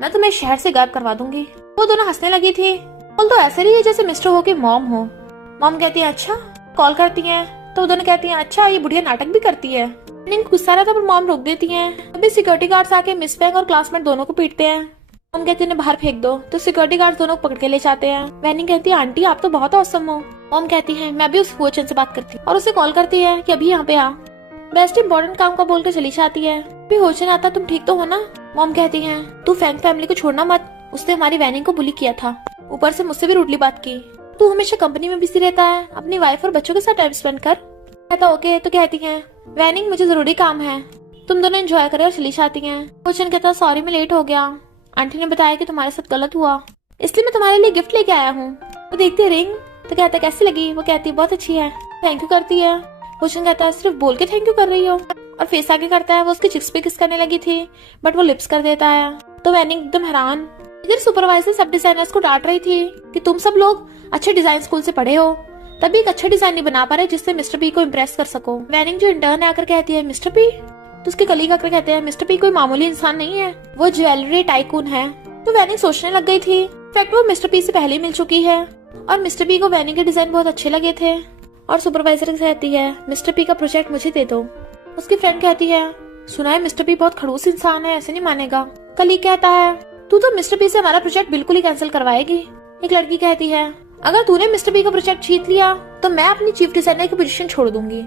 मैं तुम्हें शहर से गायब करवा दूंगी। वो दोनों हंसने लगी थी। बोल तो ऐसे ही है जैसे मिस्टर हो के मॉम हो। मॉम कहती है अच्छा, कॉल करती है तो वो दोनों कहती है अच्छा ये बुढ़िया नाटक भी करती है। वैनिंग गुस्सा रहा था पर मॉम रोक देती है। अभी सिक्योरिटी गार्ड्स आके मिस फैंग और क्लासमेट दोनों को पीटते हैं। मॉम कहती है बाहर फेंक दो, तो सिक्योरिटी गार्ड दोनों को पकड़ के ले जाते हैं। वैनिंग कहती है आंटी आप तो बहुत औसम हो। मॉम कहती है मैं भी उस वोचन से बात करती और उसे कॉल करती है कि अभी यहाँ पे आ। बेस्ट इम्पोर्टेंट काम का बोलकर चली जाती है। अभी होचन आता तुम ठीक तो हो ना? मॉम कहती है तू फैंग फैमिली को छोड़ना मत, उसने हमारी वैनिंग को बुली किया था, ऊपर से मुझसे भी रूडली बात की। तू हमेशा कंपनी में बिजी रहता है, अपनी वाइफ और बच्चों के साथ टाइम स्पेंड कर। कहता ओके। तो कहती है वैनिंग मुझे जरूरी काम है, तुम दोनों एंजॉय करे और चली जाती हैं। होचन कहता सॉरी मैं लेट हो गया, आंटी ने बताया कि तुम्हारे साथ गलत हुआ इसलिए मैं तुम्हारे लिए गिफ्ट लेके आया हूँ। वो देखती है रिंग तो कहता कैसी लगी? वो कहती है बहुत अच्छी है। थैंक यू करती है। होचन कहता है सिर्फ बोल के थैंक यू कर रही हो, और फेस आगे करता है। वो उसकी चिक्स पे किस करने लगी थी बट वो लिप्स कर देता है। तो वैनिंग एकदम हैरान। इधर सुपरवाइजर सब डिजाइनर्स को डांट रही थी कि तुम सब लोग अच्छे डिजाइन स्कूल से पढ़े हो तभी एक अच्छा डिजाइन नहीं बना पा रहे जिससे मिस्टर पी को इम्प्रेस कर सको। वैनिंग जो इंटर्न आकर कहती है मिस्टर पी, तो उसके कलीग आकर कहते हैं मिस्टर पी कोई मामूली इंसान नहीं है, वो ज्वेलरी टाइकून है। तो वैनिंग सोचने लग गई थी इनफैक्ट वो मिस्टर पी से पहले मिल चुकी है और मिस्टर पी को वैनिंग के डिजाइन बहुत अच्छे लगे थे। और सुपरवाइजर कहती है मिस्टर पी का प्रोजेक्ट मुझे दे दो। उसकी फ्रेंड कहती है सुना है मिस्टर पी बहुत खड़ूस इंसान है, ऐसे नहीं मानेगा। कलीग कहता है तू तो मिस्टर पी से हमारा प्रोजेक्ट बिल्कुल ही कैंसिल करवाएगी। एक लड़की कहती है अगर तूने मिस्टर पी का प्रोजेक्ट जीत लिया तो मैं अपनी चीफ डिजाइनर की पोजीशन छोड़ दूंगी।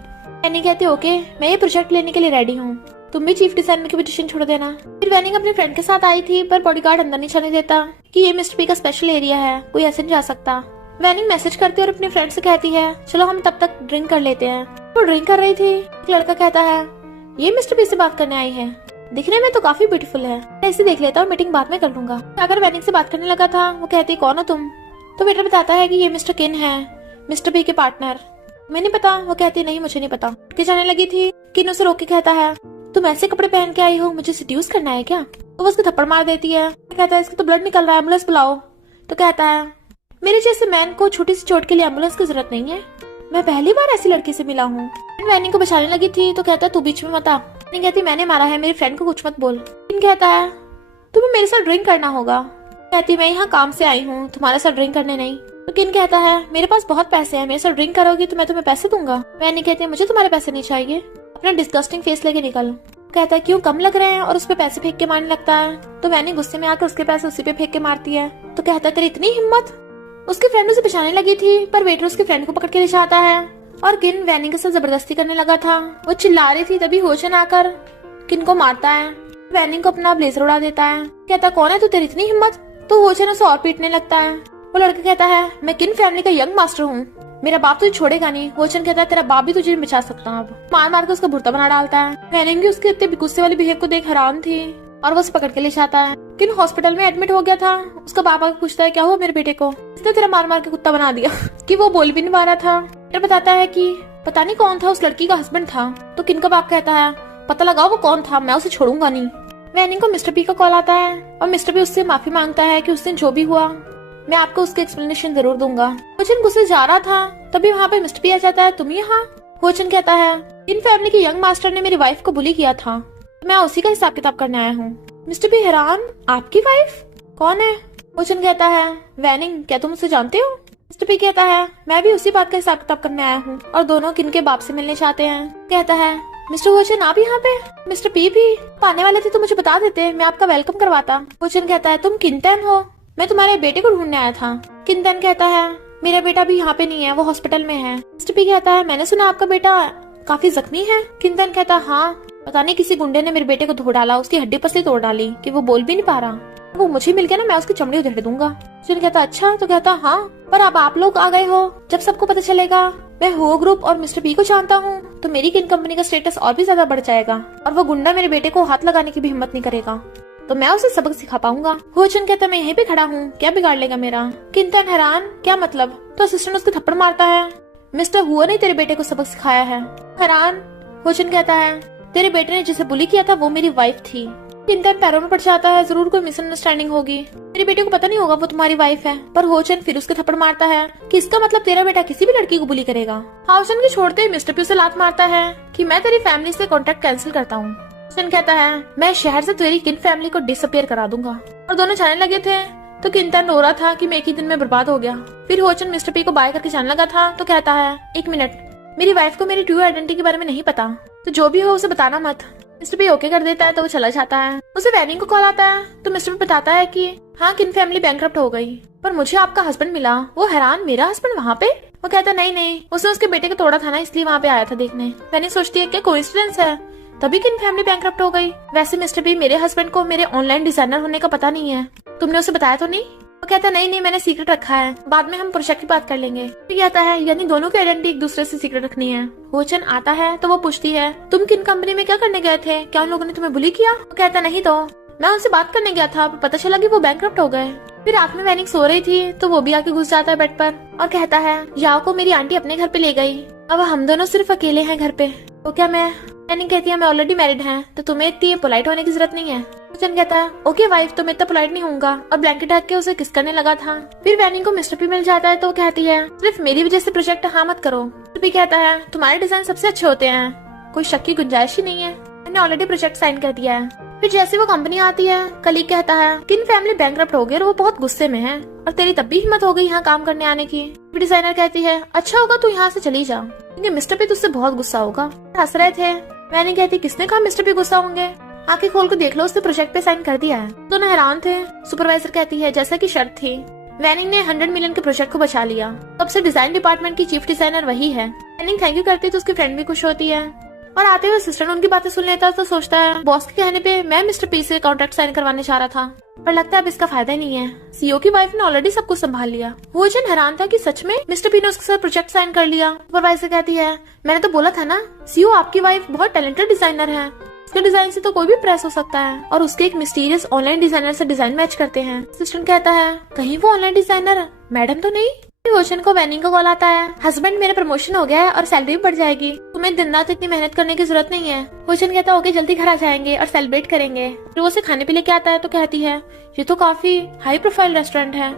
वैनिंग कहती है ओके मैं ये प्रोजेक्ट लेने के लिए रेडी हूँ, तुम भी चीफ डिजाइनर की पोजीशन छोड़ देना। फिर वैनिंग अपने फ्रेंड के साथ आई थी पर बॉडीगार्ड अंदर नहीं जाने देता कि ये मिस्टर पी का स्पेशल एरिया है, कोई ऐसे नहीं जा सकता। वैनिंग मैसेज करती है और अपने फ्रेंड से कहती है चलो हम तब तक ड्रिंक कर लेते हैं। वो ड्रिंक कर रही थी। एक लड़का कहता है ये मिस्टर पी से बात करने आई है, दिखने में तो काफी ब्यूटीफुल है, मैं इसे देख लेता हूँ, मीटिंग बाद में कर लूंगा। अगर वैनिंग से बात करने लगा था वो कहती कौन हो तुम? तो वेटर बताता है कि ये मिस्टर किन है, मिस्टर पी के पार्टनर। मैं नहीं पता। वो कहती नहीं मुझे नहीं पता। के जाने लगी थी किन उसे रोक के कहता है तुम ऐसे कपड़े पहन के आई हो, मुझे सिड्यूस करना है क्या? तो वो उसको थप्पड़ मार देती है। कहता है इसका तो ब्लड निकल रहा है, एम्बुलेंस बुलाओ। तो कहता है मेरे जैसे मैन को छोटी सी चोट के लिए एम्बुलेंस की जरूरत नहीं है, मैं पहली बार ऐसी लड़की से मिला हूँ। वैनिंग को बचाने लगी थी तो कहता है तू बीच में मत आ। वैनिंग कहती मैंने मारा है, मेरी फ्रेंड को कुछ मत बोल। कहता है तुम्हें मेरे साथ ड्रिंक करना होगा। कहती मैं यहाँ काम से आई हूँ, तुम्हारे साथ ड्रिंक करने नहीं। तो किन कहता है मेरे पास बहुत पैसे हैं, मेरे साथ ड्रिंक करोगी तो मैं तुम्हें पैसे दूंगा। वैनिंग कहती है मुझे तुम्हारे पैसे नहीं चाहिए, अपना डिस्गस्टिंग फेस लेके निकल। कहता है क्यों कम लग रहे हैं, और उस पे पैसे फेंक के मारने लगता है। तो वैनिंग गुस्से में आकर उसके पैसे उसी पे फेंक के मारती है। तो कहता है तेरी इतनी हिम्मत। उसकी फ्रेंड उसे बचाने लगी थी पर वेटर उसके फ्रेंड को पकड़ के ले जाता है और किन वैनिंग के साथ जबरदस्ती करने लगा था। वो चिल्ला रही थी तभी होचन आकर किन को मारता है। वैनिंग को अपना ब्लेजर उड़ा देता है। कहता कौन है तू, तेरी इतनी हिम्मत? तो होचन उसे और पीटने लगता है। वो लड़का कहता है मैं किन फैमिली का यंग मास्टर हूँ, मेरा बाप तुझे छोड़ेगा नहीं। होचन कहता है तेरा बाप भी तुझे बचा सकता है। अब मार मार के उसका भुर्ता बना डालता है। वैनिंग भी उसके इतने गुस्से वाली बिहेव को देख हैरान थी और वो उसे पकड़ के ले जाता है। किन हॉस्पिटल में एडमिट हो गया था। उसका बाप आके पूछता है क्या हुआ मेरे बेटे को, इसने तेरा मार मार के कुत्ता बना दिया कि वो बोल भी नहीं पा रहा था। फिर बताता है कि पता नहीं कौन था, उस लड़की का हस्बैंड था। तो किन का बाप कहता है पता लगाओ वो कौन था, मैं उसे छोड़ूंगा नहीं। वैनिंग को मिस्टर पी का कॉल आता है और मिस्टर पी उससे माफी मांगता है कि उस दिन जो भी हुआ मैं आपको उसकी एक्सप्लेनेशन जरूर दूंगा। होचन गुस्से जा रहा था तभी वहाँ पे मिस्टर पी आ जाता है। तुम यहाँ? होचन कहता है इन फैमिली के यंग मास्टर ने मेरी वाइफ को बुली किया था, मैं उसी का हिसाब किताब करने आया हूँ। मिस्टर पी हैरान आपकी वाइफ कौन है? होचन कहता है वैनिंग क्या तुम उसे जानते हो? मिस्टर पी कहता है मैं भी उसी बात का हिसाब किताब करने आया हूँ और दोनों किन के बाप से मिलने चाहते हैं। कहता है मिस्टर वोचन आप यहाँ पे? मिस्टर पी भी आने वाले थे तो मुझे बता देते, मैं आपका वेलकम करवाता। वोचन कहता है तुम किंतन हो? मैं तुम्हारे बेटे को ढूंढने आया था। किंतन कहता है मेरा बेटा भी यहाँ पे नहीं है, वो हॉस्पिटल में है। मिस्टर पी कहता है मैंने सुना आपका बेटा काफी जख्मी है। किंतन कहता है हाँ, पता नहीं किसी गुंडे ने मेरे बेटे को धो डाला, उसकी हड्डी पसली तोड़ डाली कि वो बोल भी नहीं पा रहा। वो मुझे मिल गया ना, मैं उसकी चमड़ी उधेड़ दूंगा। जिन कहता अच्छा, तो कहता हाँ पर अब आप लोग आ गए हो, जब सबको पता चलेगा मैं हो ग्रुप और मिस्टर पी को जानता हूँ तो मेरी किन कंपनी का स्टेटस और भी ज्यादा बढ़ जाएगा और वो गुंडा मेरे बेटे को हाथ लगाने की भी हिम्मत नहीं करेगा, तो मैं उसे सबक सिखा पाऊंगा। होचन कहता मैं यहीं पे खड़ा हूँ, क्या बिगाड़ लेगा मेरा। किंतन हैरान क्या मतलब, तो असिस्टेंट उसके थप्पड़ मारता है। मिस्टर हुआ ने तेरे बेटे को सबक सिखाया है। हैरान होचन कहता है तेरे बेटे ने जिसे बुली किया था वो मेरी वाइफ थी। किंतन पैरों में पड़ जाता है, जरूर कोई मिसअंडरस्टैंडिंग होगी, मेरे बेटे को पता नहीं होगा वो तुम्हारी वाइफ है। पर होचन फिर उसके थप्पड़ मारता है कि इसका मतलब तेरा बेटा किसी भी लड़की को बुली करेगा। होचन के छोड़ते ही मिस्टर पी उसे लात मारता है कि मैं तेरी फैमिली से कॉन्ट्रैक्ट कैंसिल करता हूँ। होचन कहता है मैं शहर से तेरी किन फैमिली को डिसअपियर करा दूंगा। और दोनों जाने लगे थे तो किंतन रो रहा था कि मैं एक ही दिन में बर्बाद हो गया। फिर होचन मिस्टर पी को बाय करके जाने लगा था तो कहता है एक मिनट, मेरी वाइफ को मेरी ट्रू आइडेंटिटी के बारे में नहीं पता, तो जो भी हो उसे बताना मत। मिस्टर पी ओके कर देता है तो वो चला जाता है। उसे वैनिंग को कॉल आता है तो मिस्टर पी बताता है कि हाँ किन फैमिली बैंकरप्ट हो गई, पर मुझे आपका हस्बैंड मिला। वो हैरान मेरा हस्बैंड वहाँ पे? वो कहता नहीं उसने उसके बेटे को तोड़ा था ना, इसलिए वहाँ पे आया था देखने। वैनिंग सोचती है क्या कोइंसिडेंस है, तभी किन फैमिली बैंकरप्ट हो गई। वैसे मिस्टर पी मेरे हस्बैंड को मेरे ऑनलाइन डिजाइनर होने का पता नहीं है, तुमने उसे बताया तो नहीं? वो कहता नहीं मैंने सीक्रेट रखा है, बाद में हम प्रोजेक्ट की बात कर लेंगे। फिर कहता है यानी दोनों की आइडेंटिटी एक दूसरे से सीक्रेट रखनी है। होचन आता है तो वो पूछती है तुम किन कंपनी में क्या करने गए थे, क्या उन लोगों ने तुम्हें बुली किया? वो कहता नहीं तो मैं उनसे बात करने गया था, पता चला कि वो बैंकरप्ट हो गए। फिर रात में वैनिक सो रही थी तो वो भी आके घुस जाता है बेड पर और कहता है याओ को मेरी आंटी अपने घर पे ले गई, अब हम दोनों सिर्फ अकेले हैं घर पे। तो क्या मैं वैनिक कहती है मैं ऑलरेडी मैरिड है तो तुम्हें इतनी पोलाइट होने की जरूरत नहीं है। होचन कहता है ओके वाइफ, तो मैं इतना पोलाइट नहीं होऊंगा, और ब्लैंकेट ढक के उसे किस करने लगा था। फिर वैनिक को मिस्टर पी मिल जाता है तो कहती है सिर्फ मेरी वजह से प्रोजेक्ट हाँ मत करो। मिस्टर पी कहता है तुम्हारे डिजाइन सबसे अच्छे होते हैं, कोई शक की गुंजाइश ही नहीं है, मैंने ऑलरेडी प्रोजेक्ट साइन कर दिया है। फिर जैसे वो कंपनी आती है कलीग कहता है किन फैमिली बैंकरप्ट हो गई और वो बहुत गुस्से में है और तेरी तब भी हिम्मत हो गई यहाँ काम करने आने की। फिर डिजाइनर कहती है अच्छा होगा तू यहाँ से चली जा, क्योंकि मिस्टर पी तुझसे बहुत गुस्सा होगा। हंस रहे थे। मैंने कहती किसने कहा मिस्टर पी गुस्सा होंगे, आंखें खोल कर देख लो उसने प्रोजेक्ट पे साइन कर दिया है। दोनों हैरान थे। सुपरवाइजर कहती है जैसा कि शर्त थी। वैनिंग ने 100 मिलियन के प्रोजेक्ट को बचा लिया, तब से डिजाइन डिपार्टमेंट की चीफ डिजाइनर वही है। वैनिंग थैंक यू करती है तो उसकी फ्रेंड भी खुश होती है और आते हुए असिस्टेंट उनकी बातें सुन लेता तो सोचता है बॉस के कहने पे मैं मिस्टर पी से कॉन्ट्रैक्ट साइन करवाने चाह रहा था, पर लगता है अब इसका फायदा नहीं है, सीईओ की वाइफ ने ऑलरेडी सब कुछ संभाल लिया। होचन हैरान था कि सच में मिस्टर पी ने उसके साथ प्रोजेक्ट साइन कर लिया। सुपरवाइजर कहती है मैंने तो बोला था ना, सीईओ आपकी वाइफ बहुत टैलेंटेड डिजाइनर है, उसके डिजाइन से तो कोई भी प्रेस हो सकता है और उसके एक मिस्टीरियस ऑनलाइन डिजाइनर से डिजाइन मैच करते हैं। असिस्टेंट कहता है कहीं वो ऑनलाइन डिजाइनर मैडम तो नहीं? होचन को वैनिंग का कॉल आता है हस्बैंड मेरा प्रमोशन हो गया है और सैलरी भी बढ़ जाएगी, तुम्हें दिन रात इतनी मेहनत करने की जरूरत नहीं है। होचन कहता है ओके जल्दी घर आ जाएंगे और सेलिब्रेट करेंगे। फिर वो उसे खाने पे लेके आता है तो कहती है ये तो काफी हाई प्रोफाइल रेस्टोरेंट है,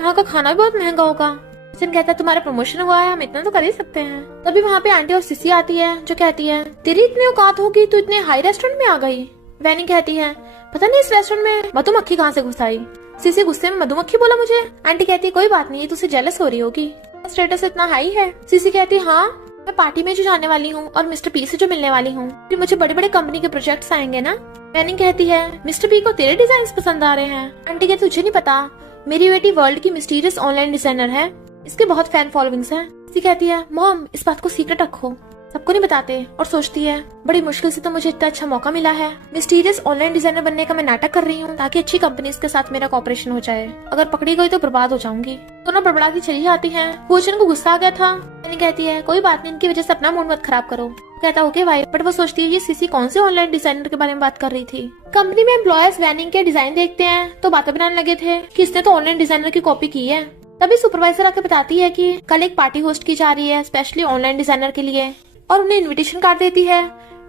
यहाँ का खाना भी बहुत महंगा होगा। होचन कहता है तुम्हारा प्रमोशन हुआ है, हम इतना तो कर ही सकते हैं। तभी वहाँ पे आंटी और सिसी आती है जो कहती है तेरी इतनी औकात होगी तो इतने हाई रेस्टोरेंट में आ गई। वैनिंग कहती है पता नहीं इस रेस्टोरेंट में मधुमक्खी कहाँ से घुस आई। सीसी गुस्से में मधुमक्खी बोला मुझे। आंटी कहती है कोई बात नहीं, तुझसे जेलस हो रही होगी, स्टेटस इतना हाई है। सीसी कहती है हाँ मैं पार्टी में जो जाने वाली हूँ और मिस्टर पी से जो मिलने वाली हूँ, फिर मुझे बड़े बड़े कंपनी के प्रोजेक्ट्स आएंगे ना। वैनिंग कहती है मिस्टर पी को तेरे डिजाइन पसंद आ रहे हैं। आंटी कहती तुझे नहीं पता मेरी बेटी वर्ल्ड की मिस्टीरियस ऑनलाइन डिजाइनर है, इसके बहुत फैन फॉलोइंग्स हैं। सीसी कहती है मॉम इस बात को सीक्रेट रखो, सबको नहीं बताते। और सोचती है बड़ी मुश्किल से तो मुझे इतना अच्छा मौका मिला है, मिस्टीरियस ऑनलाइन डिजाइनर बनने का मैं नाटक कर रही हूँ ताकि अच्छी कंपनीज के साथ मेरा कॉपरेशन हो जाए, अगर पकड़ी गई तो बर्बाद हो जाऊंगी। दोनों बड़बड़ा की चली जाती हैं। होचन को गुस्सा आ गया था। मैंने कहती है कोई बात नहीं, इनकी वजह से अपना मूड मत खराब करो। कहता ओके भाई, बट वो सोचती है ये सीसी कौन से ऑनलाइन डिजाइनर के बारे में बात कर रही थी। कंपनी में एम्प्लॉयज वैनिंग के डिजाइन देखते हैं तो बातें बनाने लगे थे कि इसने तो ऑनलाइन डिजाइनर की कॉपी की है। तभी सुपरवाइजर आके बताती है कि कल एक पार्टी होस्ट की जा रही है स्पेशली ऑनलाइन डिजाइनर के लिए, और उन्हें इनविटेशन कार्ड देती है।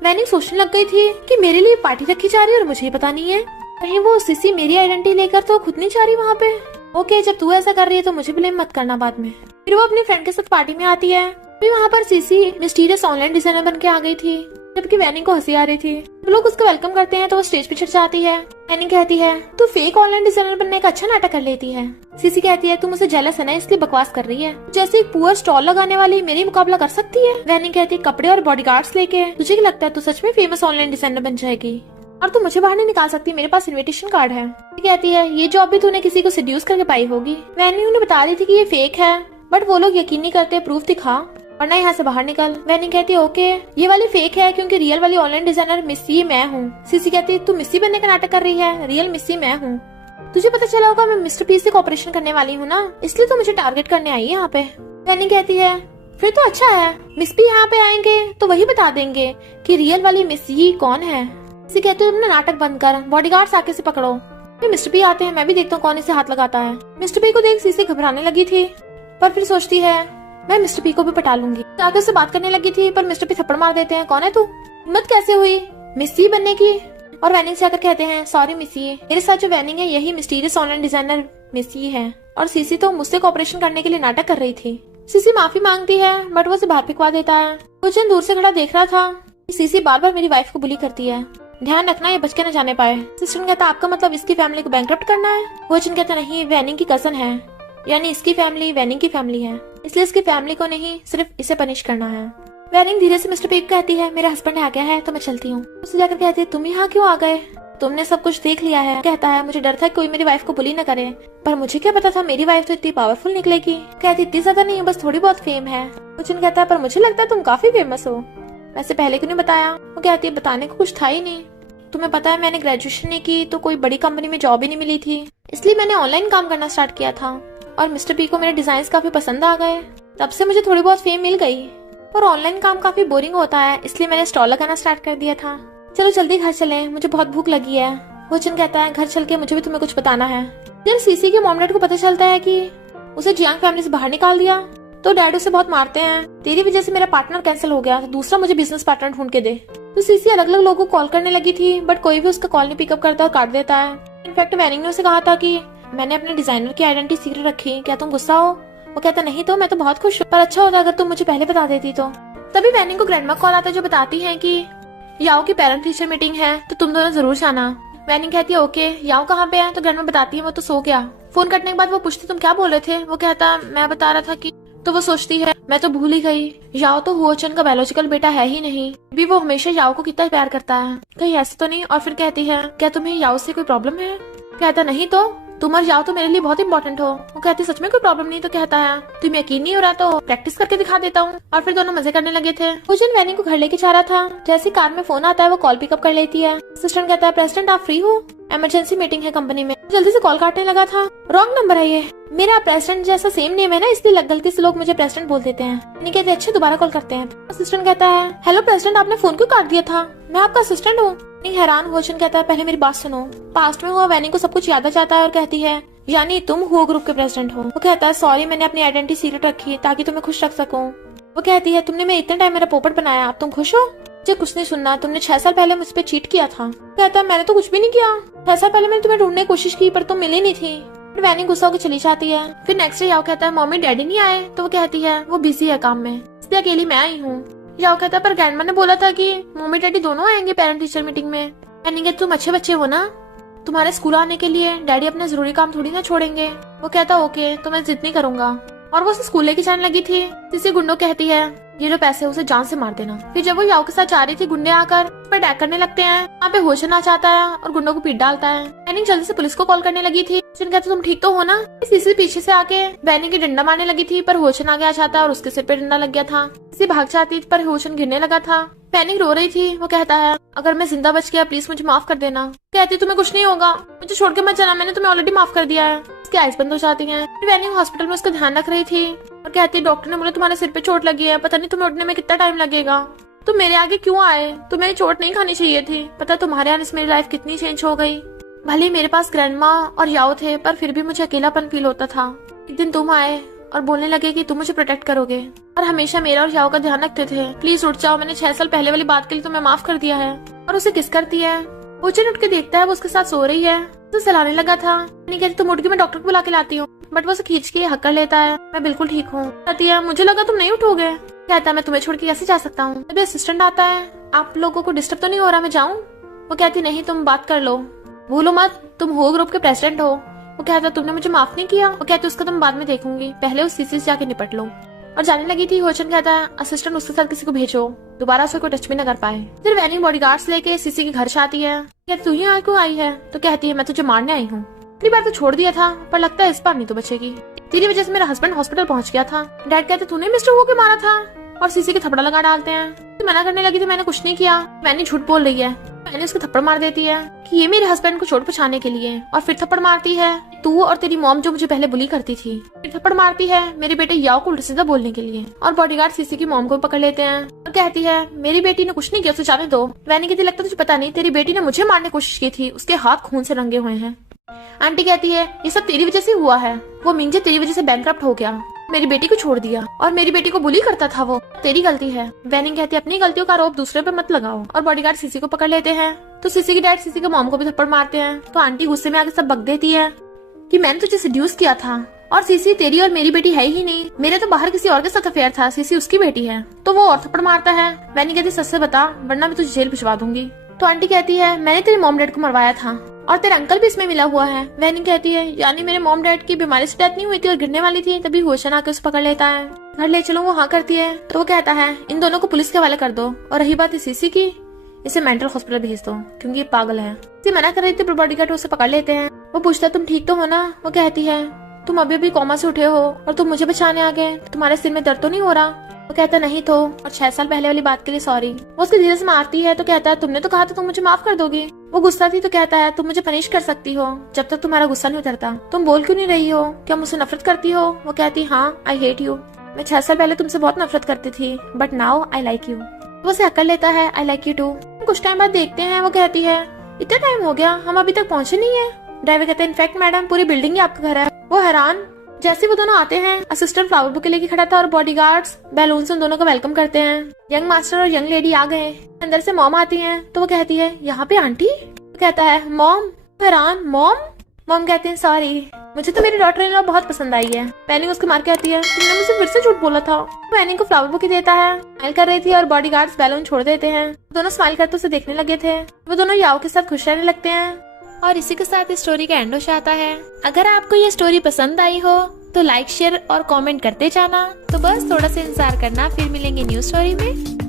वैनिंग सोचने लग गई थी कि मेरे लिए पार्टी रखी जा रही है और मुझे ही पता नहीं है, कहीं वो सीसी मेरी आइडेंटिटी लेकर तो खुद नहीं जा रही वहाँ पे। ओके जब तू ऐसा कर रही है तो मुझे ब्लेम मत करना बाद में। फिर वो अपनी फ्रेंड के साथ पार्टी में आती है। फिर वहाँ पर सीसी मिस्टीरियस ऑनलाइन डिजाइनर बन के आ गई थी, जबकि वैनिंग को हंसी आ रही थी। लोग उसका वेलकम करते हैं तो वो स्टेज पे चढ़ जाती है। वैनी कहती है तू फेक ऑनलाइन डिजाइनर बनने का अच्छा नाटक कर लेती है। सीसी कहती है तू मुझसे जेलस है ना, इसलिए बकवास कर रही है। जैसे एक पुअर स्टॉल लगाने वाली मेरी मुकाबला कर सकती है। वैनी कहती है कपड़े और बॉडीगार्ड्स लेके तुझे क्या लगता है तू सच में फेमस ऑनलाइन डिजाइनर बन जाएगी और तू मुझे बाहर नहीं निकाल सकती, मेरे पास इनविटेशन कार्ड है। कहती है ये जॉब भी तूने किसी को सेड्यूस करके पाई होगी। वैनी उन्हें बता रही थी कि ये फेक है, बट वो लोग यकीन नहीं करते, प्रूफ दिखा वरना यहाँ से बाहर निकल। वैनी कहती है ओके ये वाली फेक है क्योंकि रियल वाली ऑनलाइन डिजाइनर मिस्सी मैं हूँ। सीसी कहती है तू मिस्सी बनने का नाटक कर रही है, रियल मिस्सी मैं हूँ। तुझे पता चला होगा मैं मिस्टर पी से कॉपरेशन करने वाली हूँ ना, इसलिए तो मुझे टारगेट करने आई है यहाँ पे। वैनी कहती है फिर तो अच्छा है, मिस पी यहाँ पे आएंगे तो वही बता देंगे कि रियल वाली मिस्सी कौन है। सीसी कहती है तुमने नाटक बंद कर, बॉडीगार्ड्स आके से पकड़ो। मिस्टर पी आते हैं, मैं भी देखता हूँ कौन इसे हाथ लगाता है। मिस्टर पी को देख सीसी घबराने लगी थी, पर फिर सोचती है मैं मिस्टर पी को भी पटा लूंगी। आगे से बात करने लगी थी पर मिस्टर पी थप्पड़ मार देते हैं, कौन है तू, हिम्मत कैसे हुई मिस्सी बनने की। और वैनिंग से आकर कहते हैं सॉरी मिस्सी, मेरे साथ जो वैनिंग है यही मिस्टीरियस ऑनलाइन डिजाइनर मिस्सी है और सीसी तो मुझसे कॉपरेशन करने के लिए नाटक कर रही थी। सीसी माफी मांगती है बट वो उसे बाहर फेंकवा देता है। वचन दूर से खड़ा देख रहा था। सीसी बार बार मेरी वाइफ को बुली करती है, ध्यान रखना ये बच के न जाने पाए। सिस्टर कहता आपका मतलब इसकी फैमिली को बैंकरप्ट करना है। वचन कहता नहीं, वैनिंग की कजन है, यानी इसकी फैमिली वैनिंग की फैमिली है, इसलिए इसकी फैमिली को नहीं सिर्फ इसे पनिश करना है। वैनिंग धीरे से मिस्टर पी को कहती है मेरा हस्बैंड आ गया है तो मैं चलती हूँ। उससे जाकर कहती है तुम यहाँ क्यों आ गए, तुमने सब कुछ देख लिया है। कहता है मुझे डर था कोई मेरी वाइफ को बुली न करे, पर मुझे क्या पता था मेरी वाइफ तो इतनी पावरफुल निकलेगी। कहती इतनी ज्यादा नहीं, बस थोड़ी बहुत फेम है। वचन कहता है पर मुझे लगता है तुम काफी फेमस हो, वैसे पहले क्यों नहीं बताया। वो कहती है बताने को कुछ था ही नहीं, तुम्हें पता है मैंने ग्रेजुएशन नहीं की तो कोई बड़ी कंपनी में जॉब ही नहीं मिली थी, इसलिए मैंने ऑनलाइन काम करना स्टार्ट किया था और मिस्टर पी को मेरे डिजाइन काफी पसंद आ गए, तब से मुझे थोड़ी बहुत फेम मिल गई। और ऑनलाइन काम काफी बोरिंग होता है, इसलिए मैंने स्टॉल लगाना स्टार्ट कर दिया था। चलो जल्दी घर चलें, मुझे बहुत भूख लगी है। वचन कहता है घर चल के मुझे भी तुम्हें कुछ बताना है। जब सीसी के मॉम डैड को पता चलता है कि उसे जियांग फैमिली से बाहर निकाल दिया तो डैड उसे बहुत मारते हैं, तेरी वजह से मेरा पार्टनर कैंसिल हो गया, तो दूसरा मुझे बिजनेस पार्टनर ढूंढ के दे। तो सीसी अलग अलग लोगों को कॉल करने लगी थी बट कोई भी उसका कॉल नहीं पिकअप करता और काट देता है। इनफैक्ट वैनिंग ने उसे कहा था कि मैंने अपने डिजाइनर की आइडेंटिटी सीक्रेट रखी, क्या तुम गुस्सा हो। वो कहता नहीं तो मैं तो बहुत खुश हूँ, पर अच्छा होता अगर तुम मुझे पहले बता देती तो। तभी वैनिंग को ग्रैंडमा कॉल आता है जो बताती है कि याओ की पेरेंट टीचर मीटिंग है तो तुम दोनों जरूर जाना। वैनिंग कहती है ओके। याओ कहाँ पे है तो ग्रैंडमा बताती है वो तो सो गया। फोन कटने के बाद वो पूछती तुम क्या बोल रहे थे। वो कहता मैं बता रहा था कि, तो वो सोचती है मैं तो भूल ही गई, याओ तो हुओचन का बायोलॉजिकल बेटा है ही नहीं, भी वो हमेशा याओ को कितना प्यार करता है, कहीं ऐसे तो नहीं। और फिर कहती है क्या तुम्हें याओ से कोई प्रॉब्लम है। कहता नहीं तो तुम और याओ तो मेरे लिए बहुत इंपॉर्टेंट हो। वो कहती सच में कोई प्रॉब्लम नहीं। तो कहता है तुम यकीन नहीं हो रहा तो प्रैक्टिस करके दिखा देता हूँ। और फिर दोनों मजे करने लगे थे। हुजन वैनिंग को घर लेके जा रहा था, जैसे कार में फोन आता है वो कॉल पिकअप कर लेती है। असिस्टेंट कहता है प्रेसिडेंट आप फ्री हो, इमरजेंसी मीटिंग है कंपनी में। जल्दी से कॉल काटने लगा था, रॉन्ग नंबर है ये, मेरा प्रेसिडेंट जैसा सेम नेम है ना इसलिए गलती से लोग मुझे प्रेसिडेंट बोल देते हैं। नहीं कहते अच्छा दोबारा कॉल करते हैं। असिस्टेंट कहता है हेलो प्रेसिडेंट आपने फोन क्यों काट दिया था, मैं आपका असिस्टेंट हूँ। हैरान हुओचन कहता है पहले मेरी बात सुनो। पास्ट में हुआ वैनिंग को सब कुछ याद आ जाता है और कहती है यानी तुम हुओ ग्रुप के प्रेसिडेंट हो। वो कहता है सॉरी मैंने अपनी आइडेंटिटी सीक्रेट रखी ताकि तुम्हें खुश रख सकूं। वो कहती है तुमने मेरे इतने टाइम मेरा पोपट बनाया, अब तुम खुश हो। मुझे कुछ नहीं सुनना, तुमने 6 साल पहले मुझ पे चीट किया था। कहता है मैंने तो कुछ भी नहीं किया, 6 साल पहले मैंने तुम्हें ढूंढने की कोशिश की पर तुम मिली नहीं थी। वैनिंग गुस्सा होकर चली जाती है। फिर नेक्स्ट डे याओ कहता है मम्मी डैडी नहीं आए। तो वो कहती है वो बिजी है काम में इसलिए अकेली मैं आई हूँ। याओ कहता है पर ग्रैंडमा ने बोला था कि मम्मी डैडी दोनों आएंगे पेरेंट टीचर मीटिंग में। वैनिंग कहती तुम अच्छे बच्चे हो ना, तुम्हारे स्कूल आने के लिए डैडी अपना जरूरी काम थोड़ी ना छोड़ेंगे। वो कहता ओके तो मैं जिद नहीं करूंगा। और वो उसे स्कूल लेके जाने लगी थी। किसी गुंडो कहती है ये लो पैसे उसे जान से मार देना। फिर जब वो याओ के साथ जा रही थी गुंडे आकर उस पर अटैक करने लगते हैं। वहाँ पे होशन आ जाता है और गुंडों को पीट डालता है। वैनिंग जल्दी से पुलिस को कॉल करने लगी थी। जिन कहते तुम ठीक तो हो ना। सीसी पीछे से आके वैनिंग की डंडा मारने लगी थी पर होशन आगे आ जाता है और उसके सिर पे डंडा लग गया था। सीसी भाग जाती पर होशन गिरने लगा था। वैनिंग रो रही थी। वो कहता है अगर मैं जिंदा बच गया प्लीज मुझे माफ कर देना। कहती तुम्हें कुछ नहीं होगा, मुझे छोड़ के मत जाना, मैंने तुम्हें ऑलरेडी माफ कर दिया है। उसकी आइज बंद हो जाती हैं। वैनिंग हॉस्पिटल में उसका ध्यान रख रही थी और कहती डॉक्टर ने बोला तुम्हारे सिर पे चोट लगी है, पता नहीं तुम्हें उठने में कितना टाइम लगेगा, तुम मेरे आगे क्यों आए, तुम्हें चोट नहीं खानी चाहिए थी। पता तुम्हारे आने से मेरी लाइफ कितनी चेंज हो गई। भले मेरे पास ग्रैंडमा और याओ थे पर फिर भी मुझे अकेलापन फील होता था। एक दिन तुम आए और बोलने लगे कि तुम मुझे प्रोटेक्ट करोगे और हमेशा मेरा और याओ का ध्यान रखते थे। प्लीज उठ जाओ, मैंने 6 साल पहले वाली बात के लिए तुम्हें माफ कर दिया है। और उसे किस करती है। वोचन उठ के देखता है वो उसके साथ सो रही है। तो सहलाने लगा था। नहीं कहती तुम उठ के मैं डॉक्टर को बुला के लाती हूँ, बट वो उसे खींच के हक कर लेता है। मैं बिल्कुल ठीक हूँ। कहती है मुझे लगा तुम नहीं उठोगे। कहता है मैं तुम्हें छोड़ के कैसे जा सकता हूँ। तभी असिस्टेंट आता है, आप लोगों को डिस्टर्ब तो नहीं हो रहा मैं जाऊँ। वो कहती नहीं तुम बात कर लो। भूलो मत, तुम हो ग्रुप के प्रेसिडेंट हो। वो कहता तुमने मुझे माफ नहीं किया। वो कहते उसका तुम बाद में देखूंगी, पहले उस सीसी से जाके निपट लो। और जाने लगी थी। होचन कहता है असिस्टेंट उसके साथ किसी को भेजो, दोबारा उसे कोई टच भी न कर पाए। फिर वैनी बॉडीगार्ड्स लेके सीसी के घर से आती है। कहती तू यहाँ क्यों आई है? तो कहती है मैं तुझे मारने आई हूँ। इतनी बार तो छोड़ दिया था, पर लगता है इस बार नहीं तो बचेगी। तेरी वजह से मेरा हस्बैंड हॉस्पिटल पहुंच गया था। डैड कहते तूने मिस्टर वो के मारा था, और सीसी के थप्पड़ लगा डालते हैं। तो मना करने लगी थी मैंने कुछ नहीं किया, मैंने झूठ बोल रही है। मैंने उसको थप्पड़ मार देती है कि ये मेरे हस्बैंड को चोट पहुंचाने के लिए, और फिर थप्पड़ मारती है तू और तेरी मॉम जो मुझे पहले बुली करती थी। फिर थप्पड़ मारती है मेरे बेटे याओ को उल्टा सीधा बोलने के लिए। और बॉडीगार्ड सीसी की मॉम को पकड़ लेते हैं और कहती है मेरी बेटी ने कुछ नहीं किया, उसे जाने दो। वैनी कहती लगता तुझे पता नहीं, तेरी बेटी ने मुझे मारने की कोशिश की थी, उसके हाथ खून से रंगे हुए हैं। आंटी कहती है ये सब तेरी वजह से हुआ है, वो मिंजे तेरी वजह से बैंकरप्ट हो गया, मेरी बेटी को छोड़ दिया और मेरी बेटी को बुली करता था, वो तेरी गलती है। वैनिंग कहती है अपनी गलतियों का आरोप दूसरे पे मत लगाओ। और बॉडीगार्ड सीसी को पकड़ लेते हैं। तो सीसी की डैड सीसी के मॉम को भी थप्पड़ मारते हैं। तो आंटी गुस्से में आके सब बक देती है कि मैंने तुझे सेड्यूस किया था, और सीसी तेरी और मेरी बेटी है ही नहीं, मेरे तो बाहर किसी और के साथ अफेयर था, सीसी उसकी बेटी है। तो वो और थप्पड़ मारता है। वैनी कहती सच से बता वरना मैं तुझे जेल भिजवा दूंगी। तो आंटी कहती है मैंने तेरे मॉम डैड को मरवाया था और तेरा अंकल भी इसमें मिला हुआ है। वैनी कहती है यानी मेरे मॉम डैड की बीमारी से डेथ नहीं हुई थी और गिरने वाली थी, तभी होशन आके उसे पकड़ लेता है। घर ले चलो, वो हाँ करती है। तो वो कहता है इन दोनों को पुलिस के हवाले कर दो, और रही बात सीसी की, इसे मेंटल हॉस्पिटल भेज दो क्योंकि ये पागल है। इसे मना कर रही थी, बॉडीगार्ड उसे पकड़ लेते हैं। वो पूछता है तुम ठीक तो हो ना? वो कहती है तुम अभी अभी कोमा से उठे हो और तुम मुझे बचाने आ गए, तुम्हारे सिर में दर्द तो नहीं हो रहा? वो कहता नहीं तो, और 6 साल पहले वाली बात के लिए सॉरी। वो उसके धीरे से मारती है। तो कहता है तुमने तो कहा था तुम मुझे माफ कर दोगी। वो गुस्सा थी। तो कहता है तुम मुझे पनिश कर सकती हो जब तक तुम्हारा गुस्सा नहीं उतरता। तुम बोल क्यों नहीं रही हो? क्या मुझसे नफरत करती हो? वो कहती हाँ आई हेट यू, मैं 6 साल पहले तुमसे बहुत नफरत करती थी, but now I like you. वो उसे अकल लेता है आई लाइक यू टू। कुछ टाइम बाद देखते हैं वो कहती है इतना टाइम हो गया हम अभी तक पहुंचे नहीं है। ड्राइवर कहते हैं इनफैक्ट मैडम पूरी बिल्डिंग ही आपका घर है। वो हैरान। जैसे वो दोनों आते हैं, असिस्टेंट फ्लावर बुके लेके खड़ा था और बॉडीगार्ड्स बैलून से उन दोनों को वेलकम करते हैं। यंग मास्टर और यंग लेडी आ गए। अंदर से मॉम आती हैं। तो वो कहती है यहाँ पे आंटी? तो कहता है मॉम। हैरान मॉम? मॉम कहते हैं सॉरी, मुझे तो मेरी डॉटर इन लॉ बहुत पसंद आई है। पैनिंग उसको मार के आती है तुमने मुझसे फिर से झूठ बोला था। पैनिंग को फ्लावर बुके देता है। स्माइल कर रही थी और बॉडीगार्ड्स बैलून छोड़ देते हैं। दोनों स्माइल करते उसे देखने लगे थे। वो दोनों याओ के साथ खुश रहने लगते हैं। और इसी के साथ इस स्टोरी का एंड हो जाता है। अगर आपको ये स्टोरी पसंद आई हो तो लाइक शेयर और कमेंट करते जाना। तो बस थोड़ा सा इंतजार करना, फिर मिलेंगे न्यू स्टोरी में।